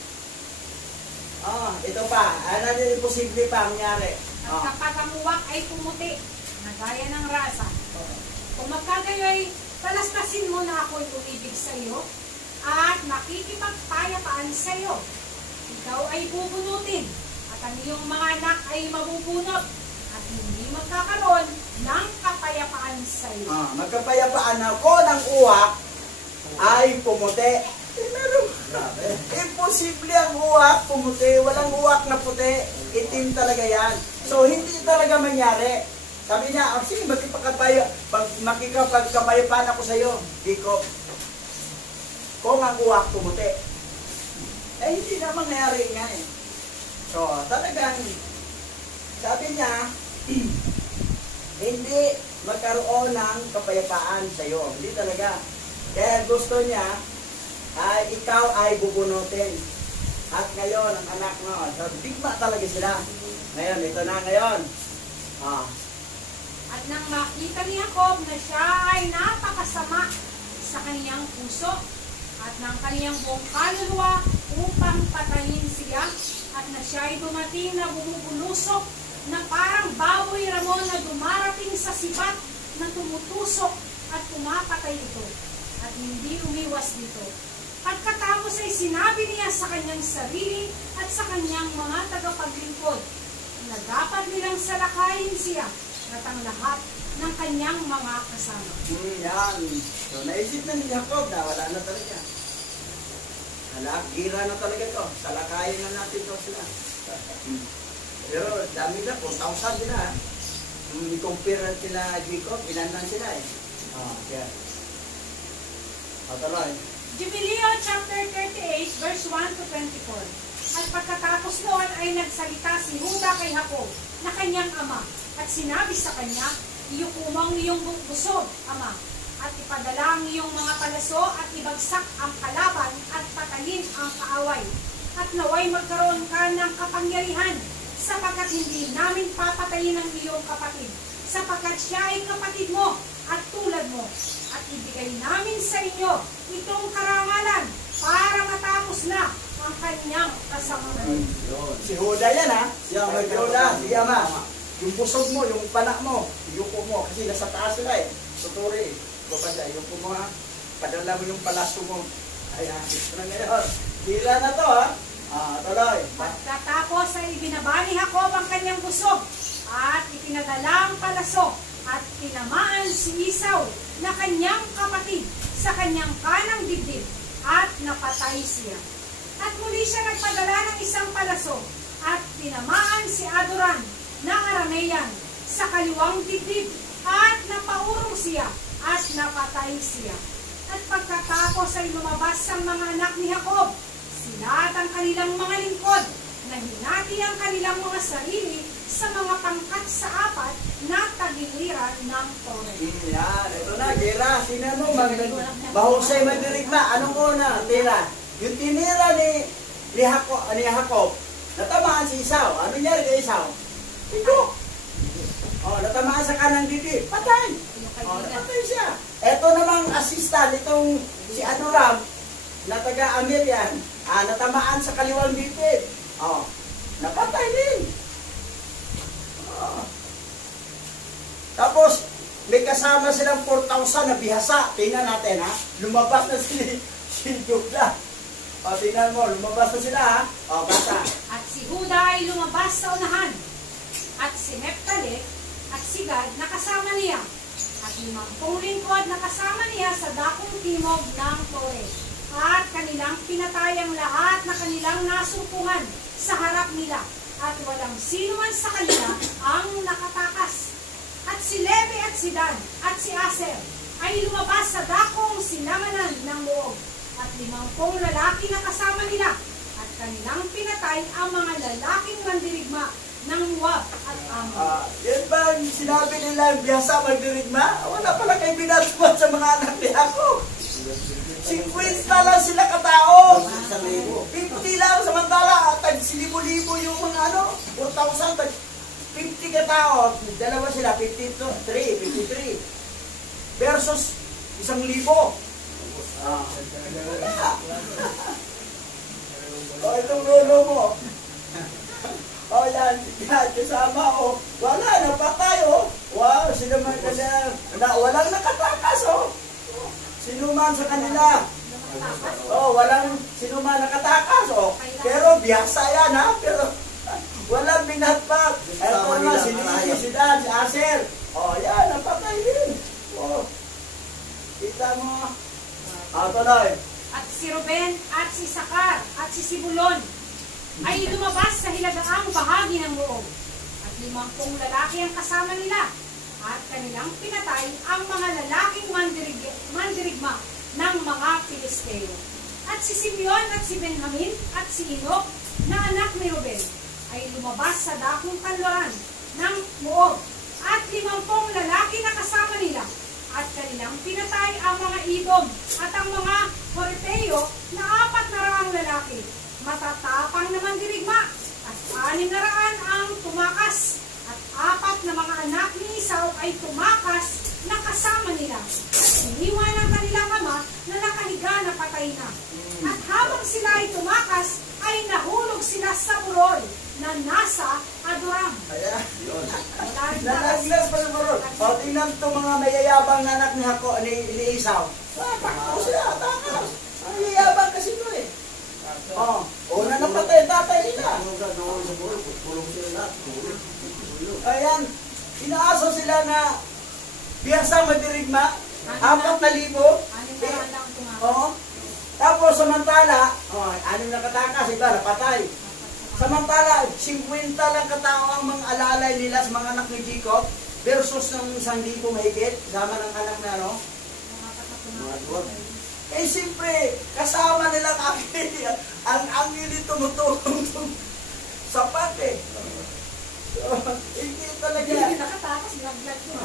Ito pa, ano yung imposible pa mangyari? At kapag ang uwak ay pumuti, na gaya ng rasa, kung magkagayoy, talastasin mo na ako'y umibig sa iyo, at makikipagpayapaan sa iyo. Ikaw ay bubunutin, at ang iyong mga anak ay mabubunot, at hindi magkakaroon ng kapayapaan sa iyo. Magkapayapaan ako ng uwak ay pumuti. Imposible ang uwak pumuti. Walang uwak na puti. Itim talaga yan. So, hindi talaga mangyari. Sabi niya, sige, makikapagkapayapaan ako sa iyo. Diko. Kung ang uwak pumuti. Hindi na mangyari nga eh. So, talagang, sabi niya, hindi magkaroon ng kapayapaan sa iyo. Hindi talaga. Kaya gusto niya, ay ikaw ay bubunutin. At ngayon, ang anak mo, so, bigma talaga sila. Ngayon, ito na ngayon. At nang makita ni Jacob na siya ay napakasama sa kaniyang puso, at ng kaniyang buong kaluluwa upang patayin siya, at na siya ay dumating na bumubulusok na parang baboy ramon na dumarating sa sibat na tumutusok at pumapatay ito. At hindi umiwas dito. Pagkatapos ay sinabi niya sa kanyang sarili at sa kanyang mga tagapaglingkod na dapat nilang salakayin siya at ang lahat ng kanyang mga kasama. Yan. So, naisip na ni Jacob na wala na talaga. Gira na talaga to. Salakayin na natin to sila. Pero dami na, 4,000 din na. Kung i-compare natin na Jacob, ilan lang sila eh. Yan. Tuloy. Jubileo chapter 38 verse 1 to 24. At pagkatapos noon ay nagsalita si Huda kay Jacob na kanyang ama at sinabi sa kanya, iyukumang iyong busog, ama, at ipadala ang iyong mga palaso at ibagsak ang kalaban at patayin ang kaaway. At naway magkaroon ka ng kapangyarihan sapagkat hindi namin papatayin ang iyong kapatid sapagkat siya ay kapatid mo at tulad mo. At ibigay namin sa inyo itong karangalan para matapos na ang kanyang kasamaan. Si Huda yan ha. Si Huda, si Ama. Yung busog mo, yung panak mo, yuko mo. Kasi nasa taas sila eh. Tuturi. Babanda, yuko mo ha. Padala mo yung palaso mo. Ayan, ito na ngayon. Tira na to ha. Tuloy. Pagkatapos ay ibinaba ni Jacob ang kanyang busog at ipinadala ang palaso at tinamaan si Esau na kanyang kapatid sa kanyang kanang dibdib at napatay siya. At muli siya nagpadala ng isang palaso at tinamaan si Adoram na Arameyan sa kaliwang dibdib at napaurong siya at napatay siya. At pagkatapos ay lumabas ang mga anak ni Jacob, sila at ang kanilang mga lingkod na hinati ang kanilang mga sarili sa mga pangkat sa apat na tagiliran ng tore. Yan, ito na, Gira. Sino mo, mahusay madirigma. Anong una, tira? Yung tinira ni Jacob, natamaan si Esau. Ano niya kay Esau? Ito. Natamaan sa kanang dibdib. Patay. Napatay siya. Ito namang assistant, itong si Adoram, na taga-Amir yan, natamaan sa kaliwang dibdib. Napatay din. Tapos, may kasama silang 4,000 na bihasa. Tingnan natin ha. Lumabas na si Judah. Tingnan mo, lumabas na sila ha. Basta. At si Huda ay lumabas sa unahan. At si Nephtali at si Gad nakasama niya. At 50 lingkod nakasama niya sa dakong timog ng Tore. At kanilang pinatay ang lahat na kanilang nasumpungan sa harap nila. At walang sino man sa kanila ang nakatakas. At si Levi at si Dan at si Aser ay lumabas sa dakong sinanganan ng loob. At 50 lalaki na kasama nila. At kanilang pinatay ang mga lalaking mandirigma ng Moab at Ammon. Yan ba sinabi nila biyasa magdirigma? Wala pala kayo binatuan sa mga anak ni Jacob. 50 lang sila katao. 50 lang samantala. Tag silibo-libo yung mga 4,000. Tag 50 katao. Dalawa sila, 53. Versus 1,000. Itong lolo mo. Yan, kasama, wala, napatay, wow, sino man kanila, walang nakatakas, sino man sa kanila, walang, sino man nakatakas, pero biyasa yan, pero walang binatpat, eto na, si Levi, si Dan, si Aser, yan, napatay din, kita mo, tuloy. At si Ruben at si Sakar at si Sibulon ay lumabas sa hilagaang bahagi ng loob. At 50 lalaki ang kasama nila. At kanilang pinatay ang mga lalaking mandirigma ng mga Pilisteo. At si Simeon at si Benjamin at si Enoch na anak ni Ruben ay lumabas sa dakong kanluran ng Moab. At 50 lalaki na kasama nila. At kanilang pinatay ang mga Edom at ang mga Horeteo na 400 lalaki. Matatapang na mandirigma at 600 ang tumakas at 4 na mga anak ni Esau ay tumakas na kasama nila at iniwan ang kanilang ama na nakahiga na patay na. At habang sila ay tumakas ay nahulog sila sa burol na nasa Adoram. Ayan, yun. Nanaglas pa sa burol. Tingnan ito mga mayayabang na anak ni Esau. Takbo sila, takas. Ang yayabang kasi ito eh. Una napatay, tatay nila. Ayan, inaasa sila na biyasang madirigma, 4,000. Oo. Tapos samantala, 6 na katakas, iba napatay. Samantala, 50 lang katao ang mga alalay nila sa mga anak ni Jacob versus ng 1,000 mahigit, sama ng anak na ano. Eh siyempre, kasama nila ang angin tumutulong sapat eh. So, hindi talaga. Hindi nakatakas, naglag mo.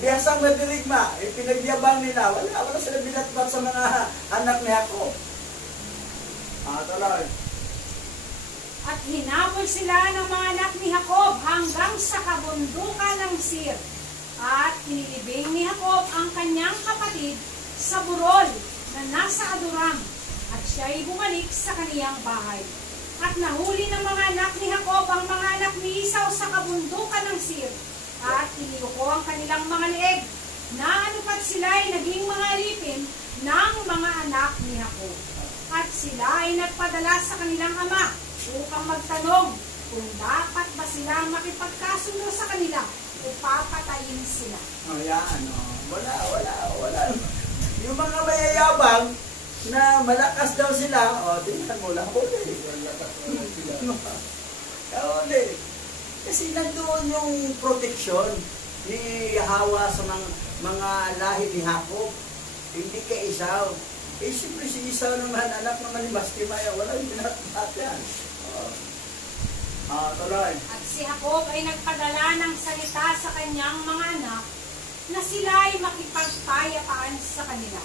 Biyasang madirigma, pinagyabang nila. Wala sila binatbat sa mga anak ni Jacob. Tuloy. At hinabol sila ng mga anak ni Jacob hanggang sa kabundukan ng Sir. At inilibing ni Jacob ang kanyang kapatid sa burol na nasa Aduram. At siya'y bumalik sa kaniyang bahay. At nahuli ng mga anak ni Jacob ang mga anak ni Esau sa kabundukan ng Sir. At iniyuko ang kanilang mga leeg, na anupat sila ay naging mga alipin ng mga anak ni Jacob. At sila ay nagpadala sa kanilang ama upang magtanong kung dapat ba silang makipagkasundo sa kanila o papatayin sila. Yan. Wala. Yung mga mayayabang na malakas daw sila, tingnan mo lang, huli. Kasi nandoon yung protection ni Hawa sa mga lahi ni Jacob. Hindi kay Esau. Eh, siyempre si Esau naman, anak naman ni Bastimaya, walang binatbat yan. Tuloy. At si Jacob ay nagpadala ng salita sa kanyang mga anak na sila ay makipagpayapaan sa kanila.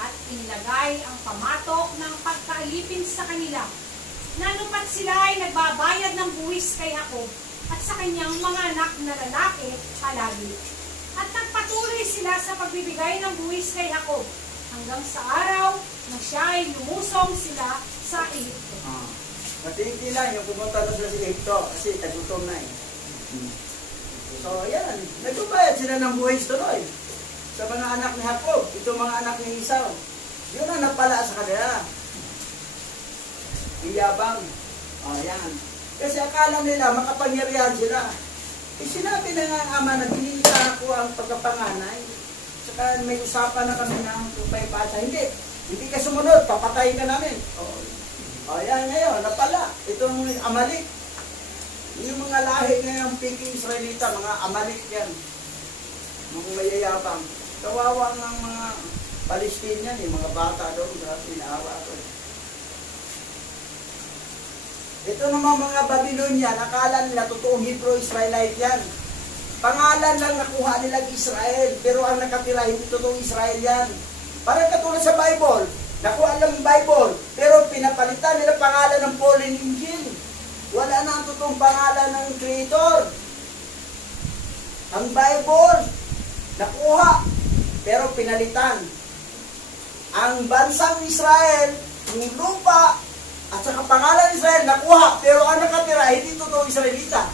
At inilagay ang pamatok ng pagkaalipin sa kanila. Nanupat sila ay nagbabayad ng buwis kay Jacob at sa kanyang mga anak na lalaki palagi. At nagpatuloy sila sa pagbibigay ng buwis kay Jacob hanggang sa araw na siya ay lumusong sila sa Egypto. Matinti lang yung pumunta na sila sa Egypto kasi tagutom na eh. So yan, nagbabayad sila ng buwis tuloy sa mga anak ni Jacob, itong mga anak ni Esau. Yun ang napala sa kanila. Iyabang. Yan. Kasi akala nila makapangyarihan sila. Sinabi na nga ang ama na binita ko ang pagkapanganay. Saka may usapan na kami ng tupay-pasa. Hindi ka sumunod, papatayin ka namin. Yan ngayon, napala. Itong Amalek. Yung mga lahi ngayong piking Israelita, mga Amalek yan. Mga mayayabang. Kawawa ng mga Palestinian, yung mga bata doon, inaawa ko. Ito naman mga Babylonian, akala nila totoong Hebrew-Israelite yan. Pangalan lang nakuha nilang Israel, pero ang nakatira hindi totoong Israel yan. Parang katulad sa Bible, nakuha lang yung Bible, pero pinapalitan nila pangalan ng Paul and Injil. Wala na ang totoong pangalan ng Creator. Ang Bible, nakuha, pero pinalitan. Ang bansang Israel, yung lupa, at saka pangalan Israel, nakuha, pero ang nakatira, hindi totoo Israelita.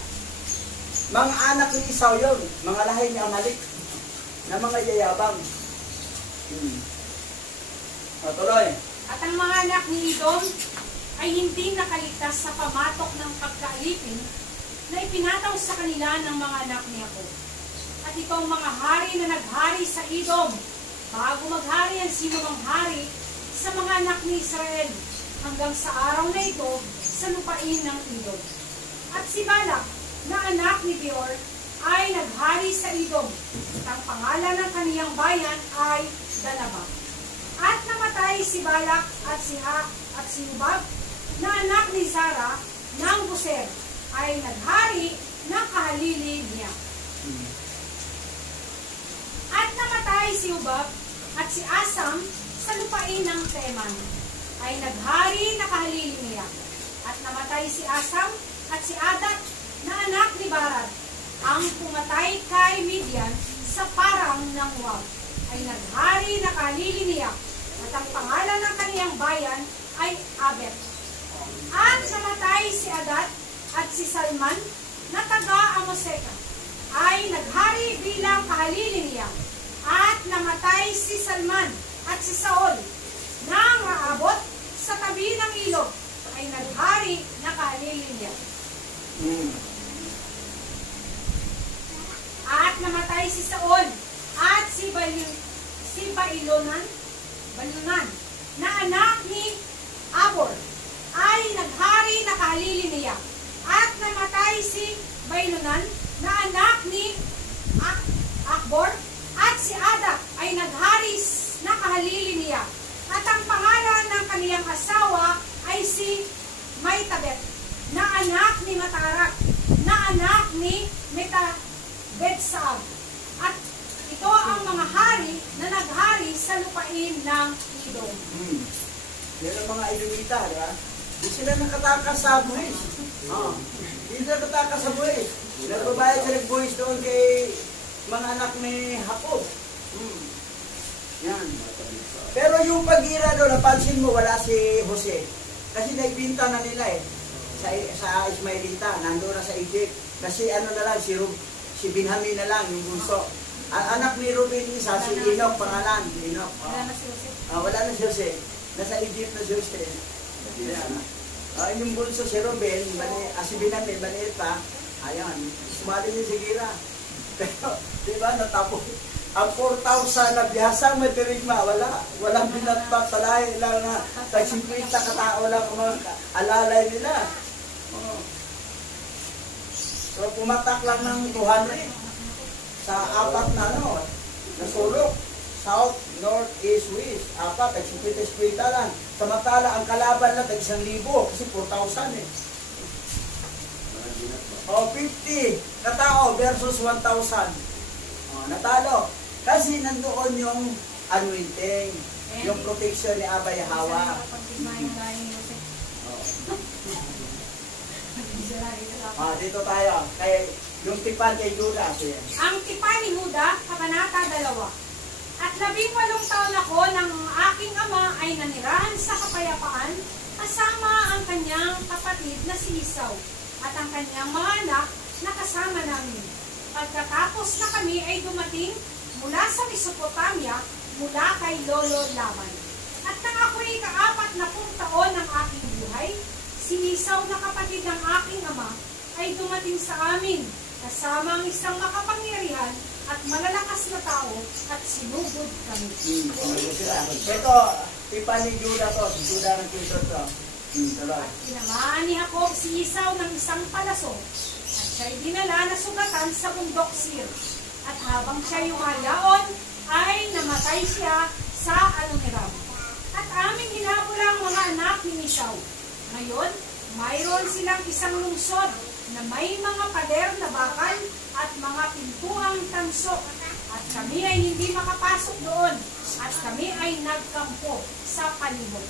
Mga anak ni Esau yun, mga lahi ni Amalek, na mga yayabang. Tuloy. At ang mga anak ni Edom ay hindi nakaligtas sa pamatok ng pagkaalipin na ipinataw sa kanila ng mga anak ni Jacob. At itong mga hari na naghari sa Edom, bago maghari ang sinumang hari sa mga anak ni Israel, hanggang sa araw na ito sa lupain ng Edom. At si Balak, na anak ni Beor, ay naghari sa Edom. At ang pangalan ng kaniyang bayan ay Dalaba. At namatay si Balak at si Ubab, na anak ni Zara ng Buser, ay naghari ng kahalili niya. At namatay si Ubab at si Asam sa lupain ng Teman, ay naghari na kahalili niya. At namatay si Asam at si Adat na anak ni Barad, ang pumatay kay Midian sa parang ng Moab, ay naghari na kahalili niya. At ang pangalan ng kaniyang bayan ay Abet. At namatay si Adat at si Salman na taga Amoseka, ay naghari bilang kahalili niya. At namatay si Salman at si Saul. Nang maabot sa tabi ng ilog, ay naghari na kalilinya. At namatay si Saul at si Bailonan, na anak ni Abor, ay naghari na kalilinya. At namatay si Bailonan, na anak ni Akbor, at si Adak ay naghari na kahalilinya. At ang pangalan ng kaniyang asawa ay si Maitabet, na anak ni Matarak, na anak ni Metabetsab. At ito ang mga hari na naghari sa lupain ng Edom. Yan ang mga Edomita, di ba? Di sila nakatakas sa buwis. Di sila nakatakas sa buwis. Nagbabayad sila buwis doon kay mga anak ni Jacob. Yan. Pero yung pagira doon, napansin mo, wala si Jose. Kasi nagbinta na nila sa Ismailita, nandoon na sa Egypt. Kasi ano na lang, si Binhamin na lang, yung bunso. Ang anak ni Ruben isa, si Enoch, pangalan. Enoch. Wala na si Jose. Wala na si Jose. Nasa Egypt na si Jose. Yung bunso si Ruben, si Binhamin, maliit pa. Ayan, sumali niya si Gira. Pero, di ba, natapos. Ang 4,000 na biyasang matirigma, walang binatbat sa lahi lang na tag 50 katao lang ang mga alalay nila. So, pumatak lang ng 200 sa apat na na sulok. South, North, East, West. Apat, tag 50 lang. Samantala, ang kalaban na tag 1,000 kasi 4,000 50 katao versus 1,000. Natalo. Kasi nandoon yung anointing, yung protection ni Abba Yahweh. Dito tayo. Yung tipan kay Judas. Ang tipan ni Juda, kabanata 2. At 18 taon ako nang aking ama ay nanirahan sa kapayapaan, kasama ang kanyang kapatid na si Esau, at ang kanyang mga anak na kasama namin. Pagkatapos na kami ay dumating mula sa Mesopotamia, mula kay Lolo Laban. At nang ako'y ka-40 taon ng aking buhay, si Esau na kapatid ng aking ama ay dumating sa amin, kasama ang isang makapangyarihan at malalakas na tao, at sinugod kami. Ito, tipan ni Judah to, si Judah ng Cristo to. At tinamaan ni Jacob si Esau ng isang palaso, at siya'y dinala na sugatan sa bundok Seir. At habang siya yumayaon, ay namatay siya sa Adoniram. At aming hinabol ang mga anak ni Esau. Ngayon, mayroon silang isang lungsod na may mga pader na bakal at mga pintuang tanso. At kami ay hindi makapasok doon. At kami ay nagkampo sa palibot.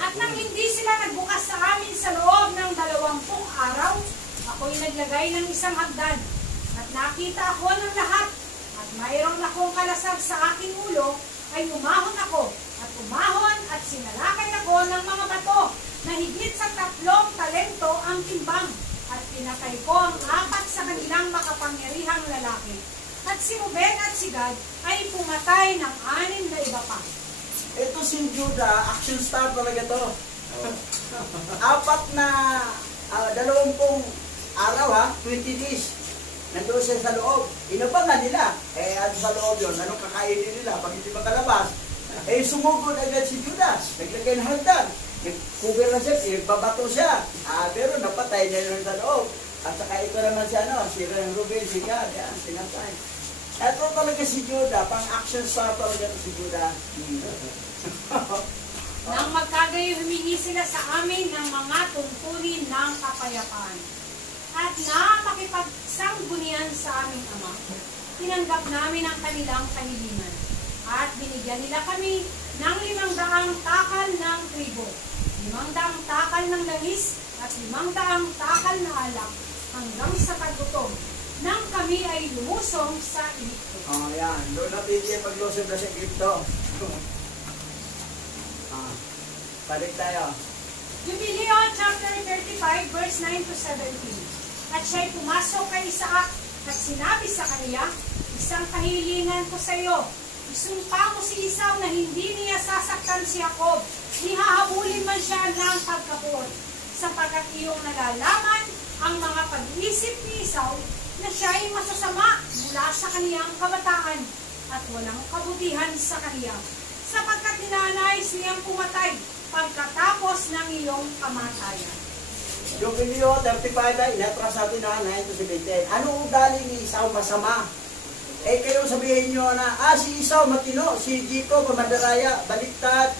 At nang hindi sila nagbukas sa amin sa loob ng 20 araw, ako'y naglagay ng isang hagdan. At nakita ako ng lahat. At mayroon akong kalasag sa aking ulo, ay umahon ako. At umahon at sinalakay ako ng mga bato na higit sa 3 talento ang timbang. At pinatay ko ang 4 sa kanilang makapangyarihang lalaki. At si Ruben at si Gad ay pumatay ng 6 na iba pa. Ito si Judah, action star talaga to. 4 na 20 araw 20 days. Nandoon siya sa loob. Inabangan nila. Ano sa loob yun? Anong kakainin nila? Pag hindi makalabas, sumugod agad si Judah. Naglagay ng hagdan. Nag-cover na siya, babato siya. Pero napatay niya yun sa loob. At saka ito naman si Ruben, si Gad. Yan, sinatay. Ito talaga si Judah. Pang-action star talaga si Judah. Nang magkagayo, humingi sila sa amin ng mga tungkulin ng kapayapaan. At na makipagsanggunian sa aming ama, tinanggap namin ang kanilang kahilingan. At binigyan nila kami ng 500 takal ng trigo, 500 takal ng langis, at 500 takal na alak, hanggang sa paggutom, nang kami ay lumusong sa Egypto. Yan. Doon natin siya paglusong na sa Egypto. Balik tayo. Jubileo chapter 35 verse 9 to 17. At siya'y pumasok kay Isaac at sinabi sa kaniya, isang kahilingan ko sa iyo. Isumpa mo si Esau na hindi niya sasaktan si Jacob, ihahabulin man siya ng pagkabuot, sapagkat iyong nalalaman ang mga pag-iisip ni Esau na siya ay masasama mula sa kaniyang kabataan at walang kabutihan sa kaniya, sapagkat ninanais niyang pumatay pagkatapos ng iyong kamatayan. Jubileo 35 ay inatras natin na 9-17. Ano ugali ni Esau masama? Kayo sabihin nyo na, si Esau matino, si Jacob madaraya, baliktad.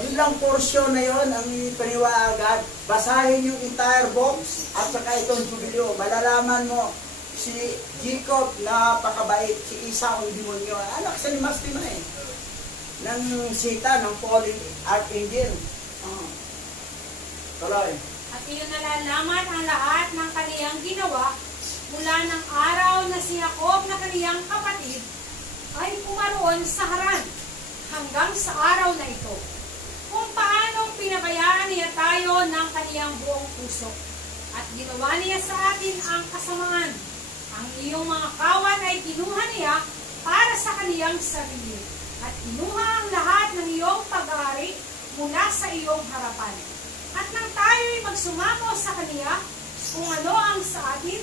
Yun lang portion na yon ang paniwaagad. Basahin yung entire book at saka itong Jubileo. Malalaman mo, si Jacob napakabait, si Esau ang demonyo. Anak sa limas din ng Satan, ng fallen archangel. Tuloy. At iyon nalalaman ang lahat ng kaniyang ginawa mula ng araw na si Jacob na kaniyang kapatid ay pumaroon sa Haran hanggang sa araw na ito, kung paanong pinabayaan niya tayo ng kaniyang buong puso at ginawa niya sa atin ang kasamaan. Ang iyong mga kawan ay kinuha niya para sa kaniyang sarili at kinuha ang lahat ng iyong pag-aari mula sa iyong harapan. At nang tayo'y magsumamo sa kaniya, kung ano ang sa atin,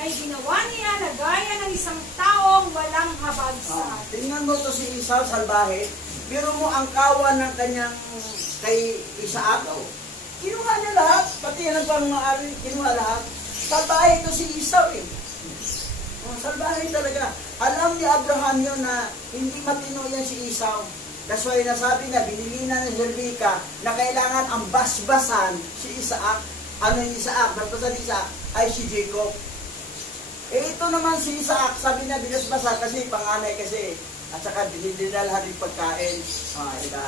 ay ginawa niya na gaya ng isang taong walang habag sa atin. Tingnan mo to si Esau, salbahe. Biro mo ang kawan ng kanyang kay Isaac. Kinuha niya lahat, pati ang pang-aari, kinuha lahat. Salbahe to si Esau salbahe talaga. Alam ni Abraham yun na hindi matino yan si Esau. That's why nasabi na, binili na ni Rebecca na kailangan ang basbasan si Isaac. Ano yung Isaac? Basbasan ni Isaac ay si Jacob. Ito naman si Isaac, sabi na binasbasan kasi panganay kasi. At saka dinidalhan yung pagkain. Ito.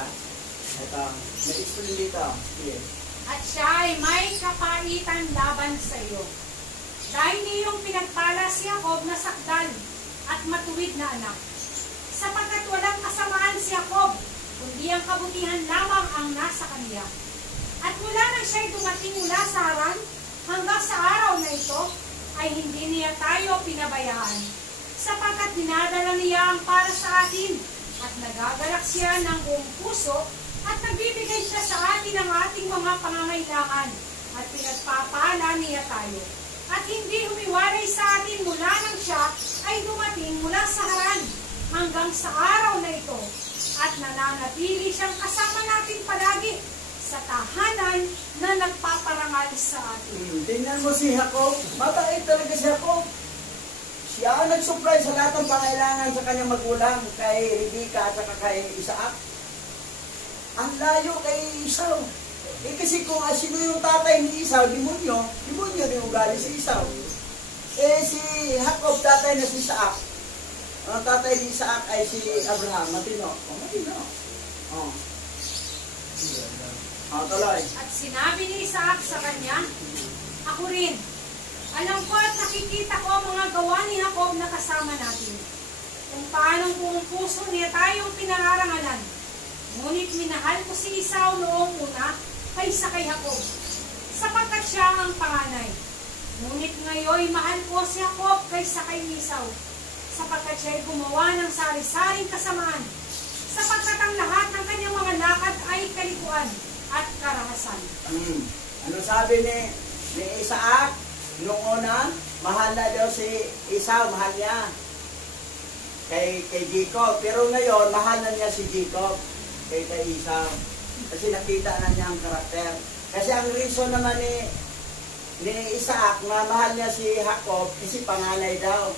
May explain dito. Yeah. At siya ay may kapaitan laban sa iyo. Dahil niyong pinagpala si Jacob na sakdal at matuwid na anak. Sapagkat walang kasamaan si Jacob, kundi ang kabutihan lamang ang nasa kaniya. At mula nang siya'y dumating mula sa Haran, hanggang sa araw na ito, ay hindi niya tayo pinabayaan. Sapagkat dinadala niya ang para sa atin, at nagagalak siya ng buong puso, at nagbibigay siya sa atin ng ating mga pangangailangan, at pinagpapala niya tayo. At hindi humiwalay sa atin mula nang siya ay dumating mula sa Haran, hanggang sa araw na ito, at nananatili siyang kasama natin palagi sa tahanan na nagpaparangal sa atin. Tingnan mo si Jacob, mabait talaga si Jacob. Siya ang nag-supply sa lahat ng pangailangan sa kanyang magulang, kay Rebecca at kay Isaac. Ang layo kay Esau. Kasi kung sino yung tatay ni Esau, demonyo din ugali si Esau. Si Jacob, tatay na si Isaac. Ang tatay ni Isaac ay si Abraham. Matino. Matino. Tuloy. At sinabi ni Isaac sa kanya, ako rin. Alam ko at nakikita ko ang mga gawa ni Jacob na kasama natin. Kung paanong pumupuso niya tayong pinararangalan. Ngunit minahal ko si Esau noong una kaysa kay Jacob, sapagkat siya ang panganay. Ngunit ngayon mahal ko si Jacob kaysa kay Esau, sapagkat siya ay gumawa ng sari-saring kasamaan, sapagkat ang lahat ng kanyang mga lakad ay kalikuan at karahasan. Ano sabi ni Isaac? Noong una, mahal na daw si Esau, mahal niya kay Jacob. Pero ngayon, mahal na niya si Jacob kay Esau. Kasi nakita na niya ang karakter. Kasi ang reason naman ni Isaac na mahal niya si Jacob kasi panganay daw.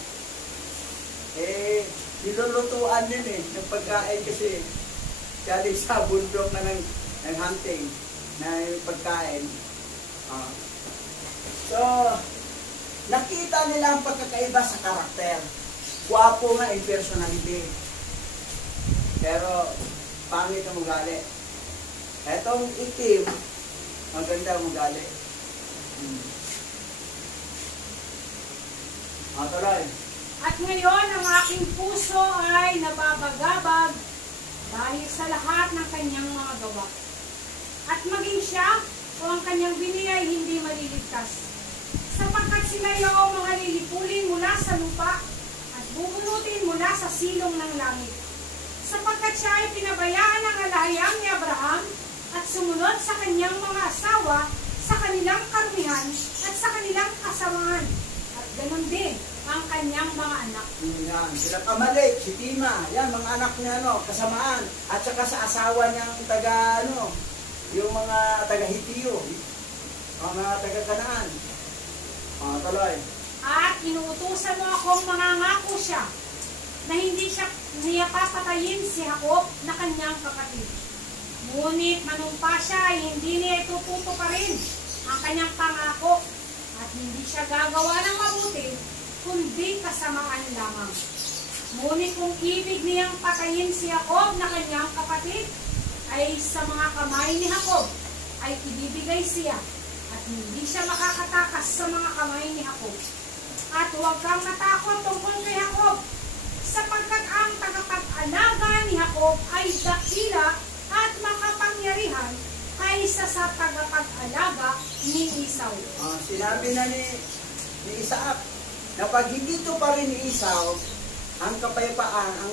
Nilulutuan yun ng pagkain kasi galing sa bundok na ng hunting na yung pagkain. So, nakita nila ang pagkakaiba sa karakter. Guwapo nga in personality. Pero, pangit ang ugali. Etong itim, maganda ang ugali. Tuloy. At ngayon, ang aking puso ay nababagabag dahil sa lahat ng kanyang mga gawa. At maging siya o ang kanyang bini ay hindi maliligtas. Sapagkat sila yung mga lilipulin mula sa lupa at bubunutin mula sa silong ng langit. Sapagkat siya ay pinabayaan ng alahayang ni Abraham at sumunod sa kanyang mga asawa, sa kanilang karumihan at sa kanilang kasamaan. At ganun din ang kanyang mga anak. Yan, sila Amalek, si Tima, yan, mga anak niya, kasamaan. At saka sa asawa niyang taga, yung mga taga-Hitiyo, mga taga-Kanaan. Tuloy. At inuutusan mo akong mangangako siya na hindi niya papatayin si Jacob na kanyang kapatid. Ngunit manumpa siya ay hindi niya itututo pa rin ang kanyang pangako at hindi siya gagawa ng mabuti kundi kasamaan lamang. Ngunit kung ibig niyang patayin si Jacob na kanyang kapatid ay sa mga kamay ni Jacob ay ibibigay siya at hindi siya makakatakas sa mga kamay ni Jacob. At huwag kang matakot tungkol kay Jacob, sapagkat ang tagapag-alaga ni Jacob ay dakila at makapangyarihan kaysa sa tagapag-alaga ni Esau. Sinabi na ni Isaac na pag hindi ito pa rin ni Esau, ang kapayapaan, ang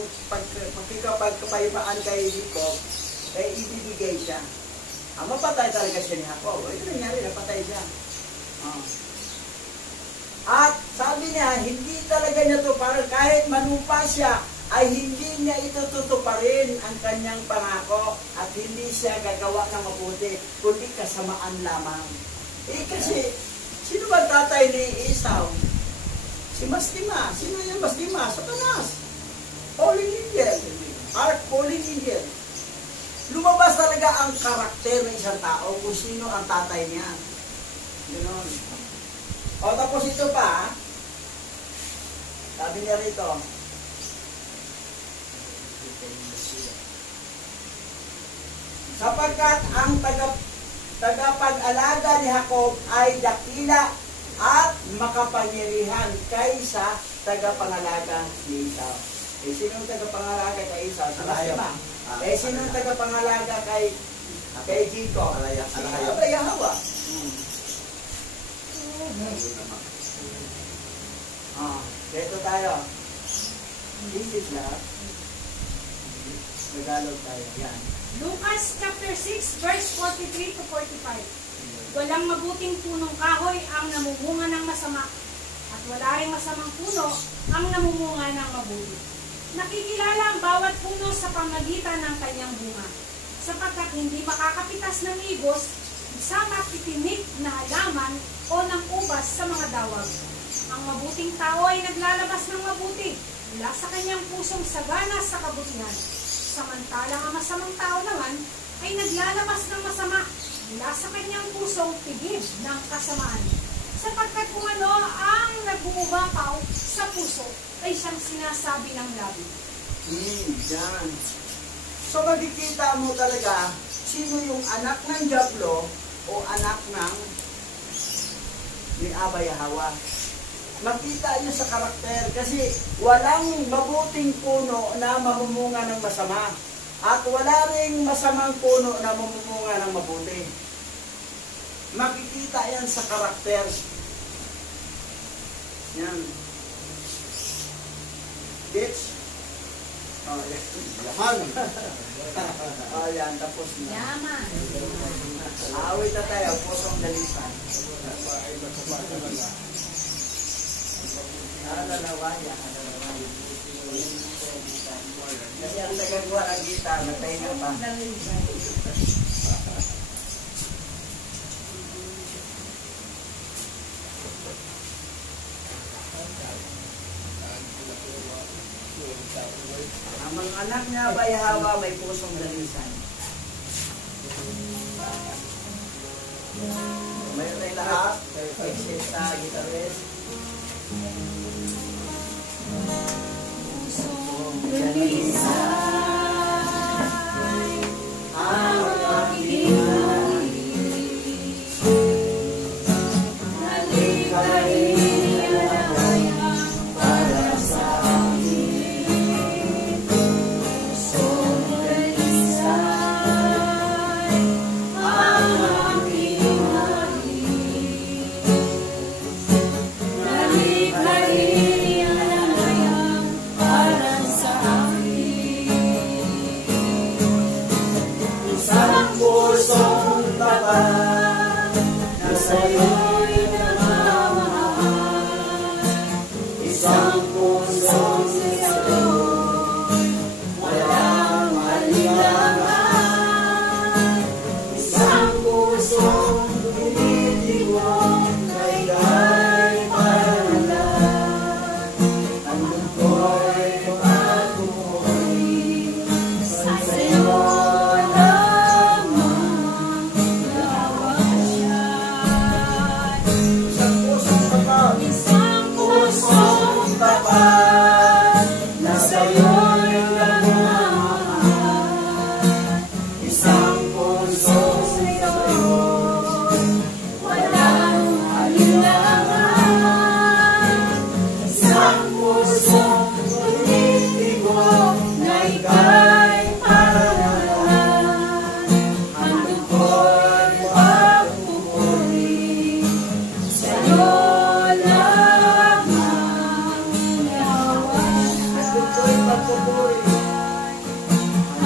pagkikapagkapayapaan kay Jacob, ay ibibigay siya. Mapatay talaga siya ni Jacob. Ito nangyari, napatay siya. At sabi niya, hindi talaga niya ito, parang kahit manupa siya, ay hindi niya itututuparin ang kanyang pangako at hindi siya gagawa ng mabuti, kundi kasamaan lamang. Kasi, sino ba tatay ni Esau? Si Mastima. Sino yung Mastima? Satanas. Falling angel. Falling angel. Lumabas talaga ang karakter ng isang tao kung sino ang tatay niya. Ganon. Tapos ito pa, sabi niya rito, sapagkat ang tagapag-alaga ni Jacob ay dakila at makapangyarihan kaysa tagapangalaga ni Esau. Sino ang tagapangalaga kay Esau? Sino ang tagapangalaga kay Jacob? Alahawa. Dito tayo. This is love. Tagalog tayo. Yan. Lucas chapter 6 verse 43 to 45. Walang mabuting punong kahoy ang namumunga ng masama, at wala ring masamang puno ang namumunga ng mabuti. Nakikilala ang bawat puno sa pamagitan ng kanyang bunga, sapagkat hindi makakapitas ng igos sa matitimik na halaman o ng ubas sa mga dawag. Ang mabuting tao ay naglalabas ng mabuti mula sa kanyang pusong sagana sa kabutihan. Samantalang ang masamang tao naman ay naglalabas ng masama mula sa kanyang pusong tigib ng kasamaan. Sapagkat kung ano ang nag-uumapaw sa puso ay siyang sinasabi ng labi. Yan. So makikita mo talaga sino yung anak ng Diablo o anak ng ni Abay Hawa. Makita niyo sa karakter kasi walang mabuting puno na mamumunga ng masama at wala ring masamang puno na mamumunga ng mabuti. Makikita yan sa karakter. Yan. Bitch. Yaman. Yan, tapos na. Yaman. Awit na tayo, pusong dalisan. Alalawaya. Kasi ang tagagawa ng gitar, nagtahinga pa. Ang mga anak niya Abay Hawa may pusong dalisan. Mayroon tayong lahat, except sa guitarist. Pusong dalisan ang aking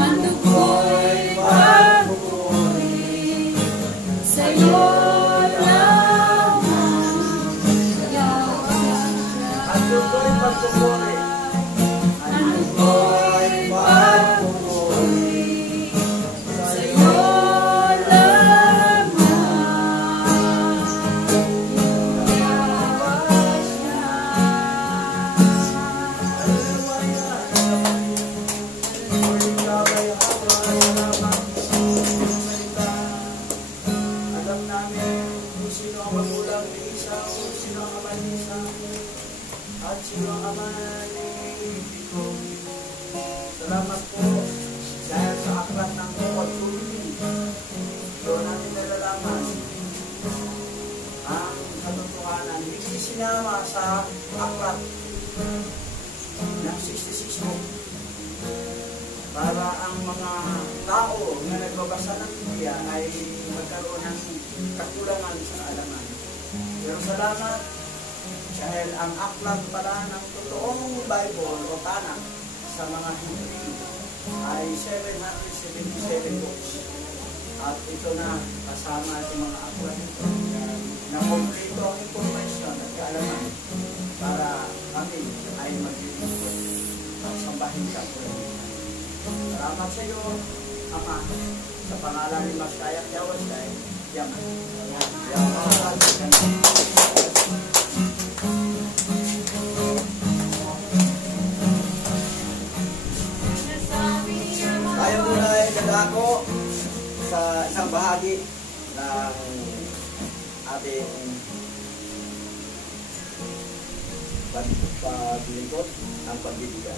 Ano ko'y pagpupuri sa'yo lamang, Yahweh. Ano ko'y pagpupuri? Ano ko'y pagpupuri sa'yo lamang, Alam namin kung sino ang magulang ni Isaw, sino ang ama ni Isaw, at sino ang ama ni Jacob. Salamat po dahil sa aklat ng pagtulong. Doon natin nalalaman ang katotohanan. Hindi sinama sa aklat ng 66 book para ang mga tao na nagbabasa ng Biblia ay magkaroon ng kakulangan sa alaman. Pero salamat dahil ang aklat pala ng totoong Bible o Tanakh sa mga Hebrew ay 777 books. At ito na kasama sa mga aklat nito na kompleto ang information at kaalaman para kami ay maglilingkod at sambahin ka po. Salamat sa iyo, Ama, sa pangalan ni Maskaya at Yawas dahil yaman. Tayo muna ay dadako sa isang bahagi ng ating paglingkod, ang pagbibigay.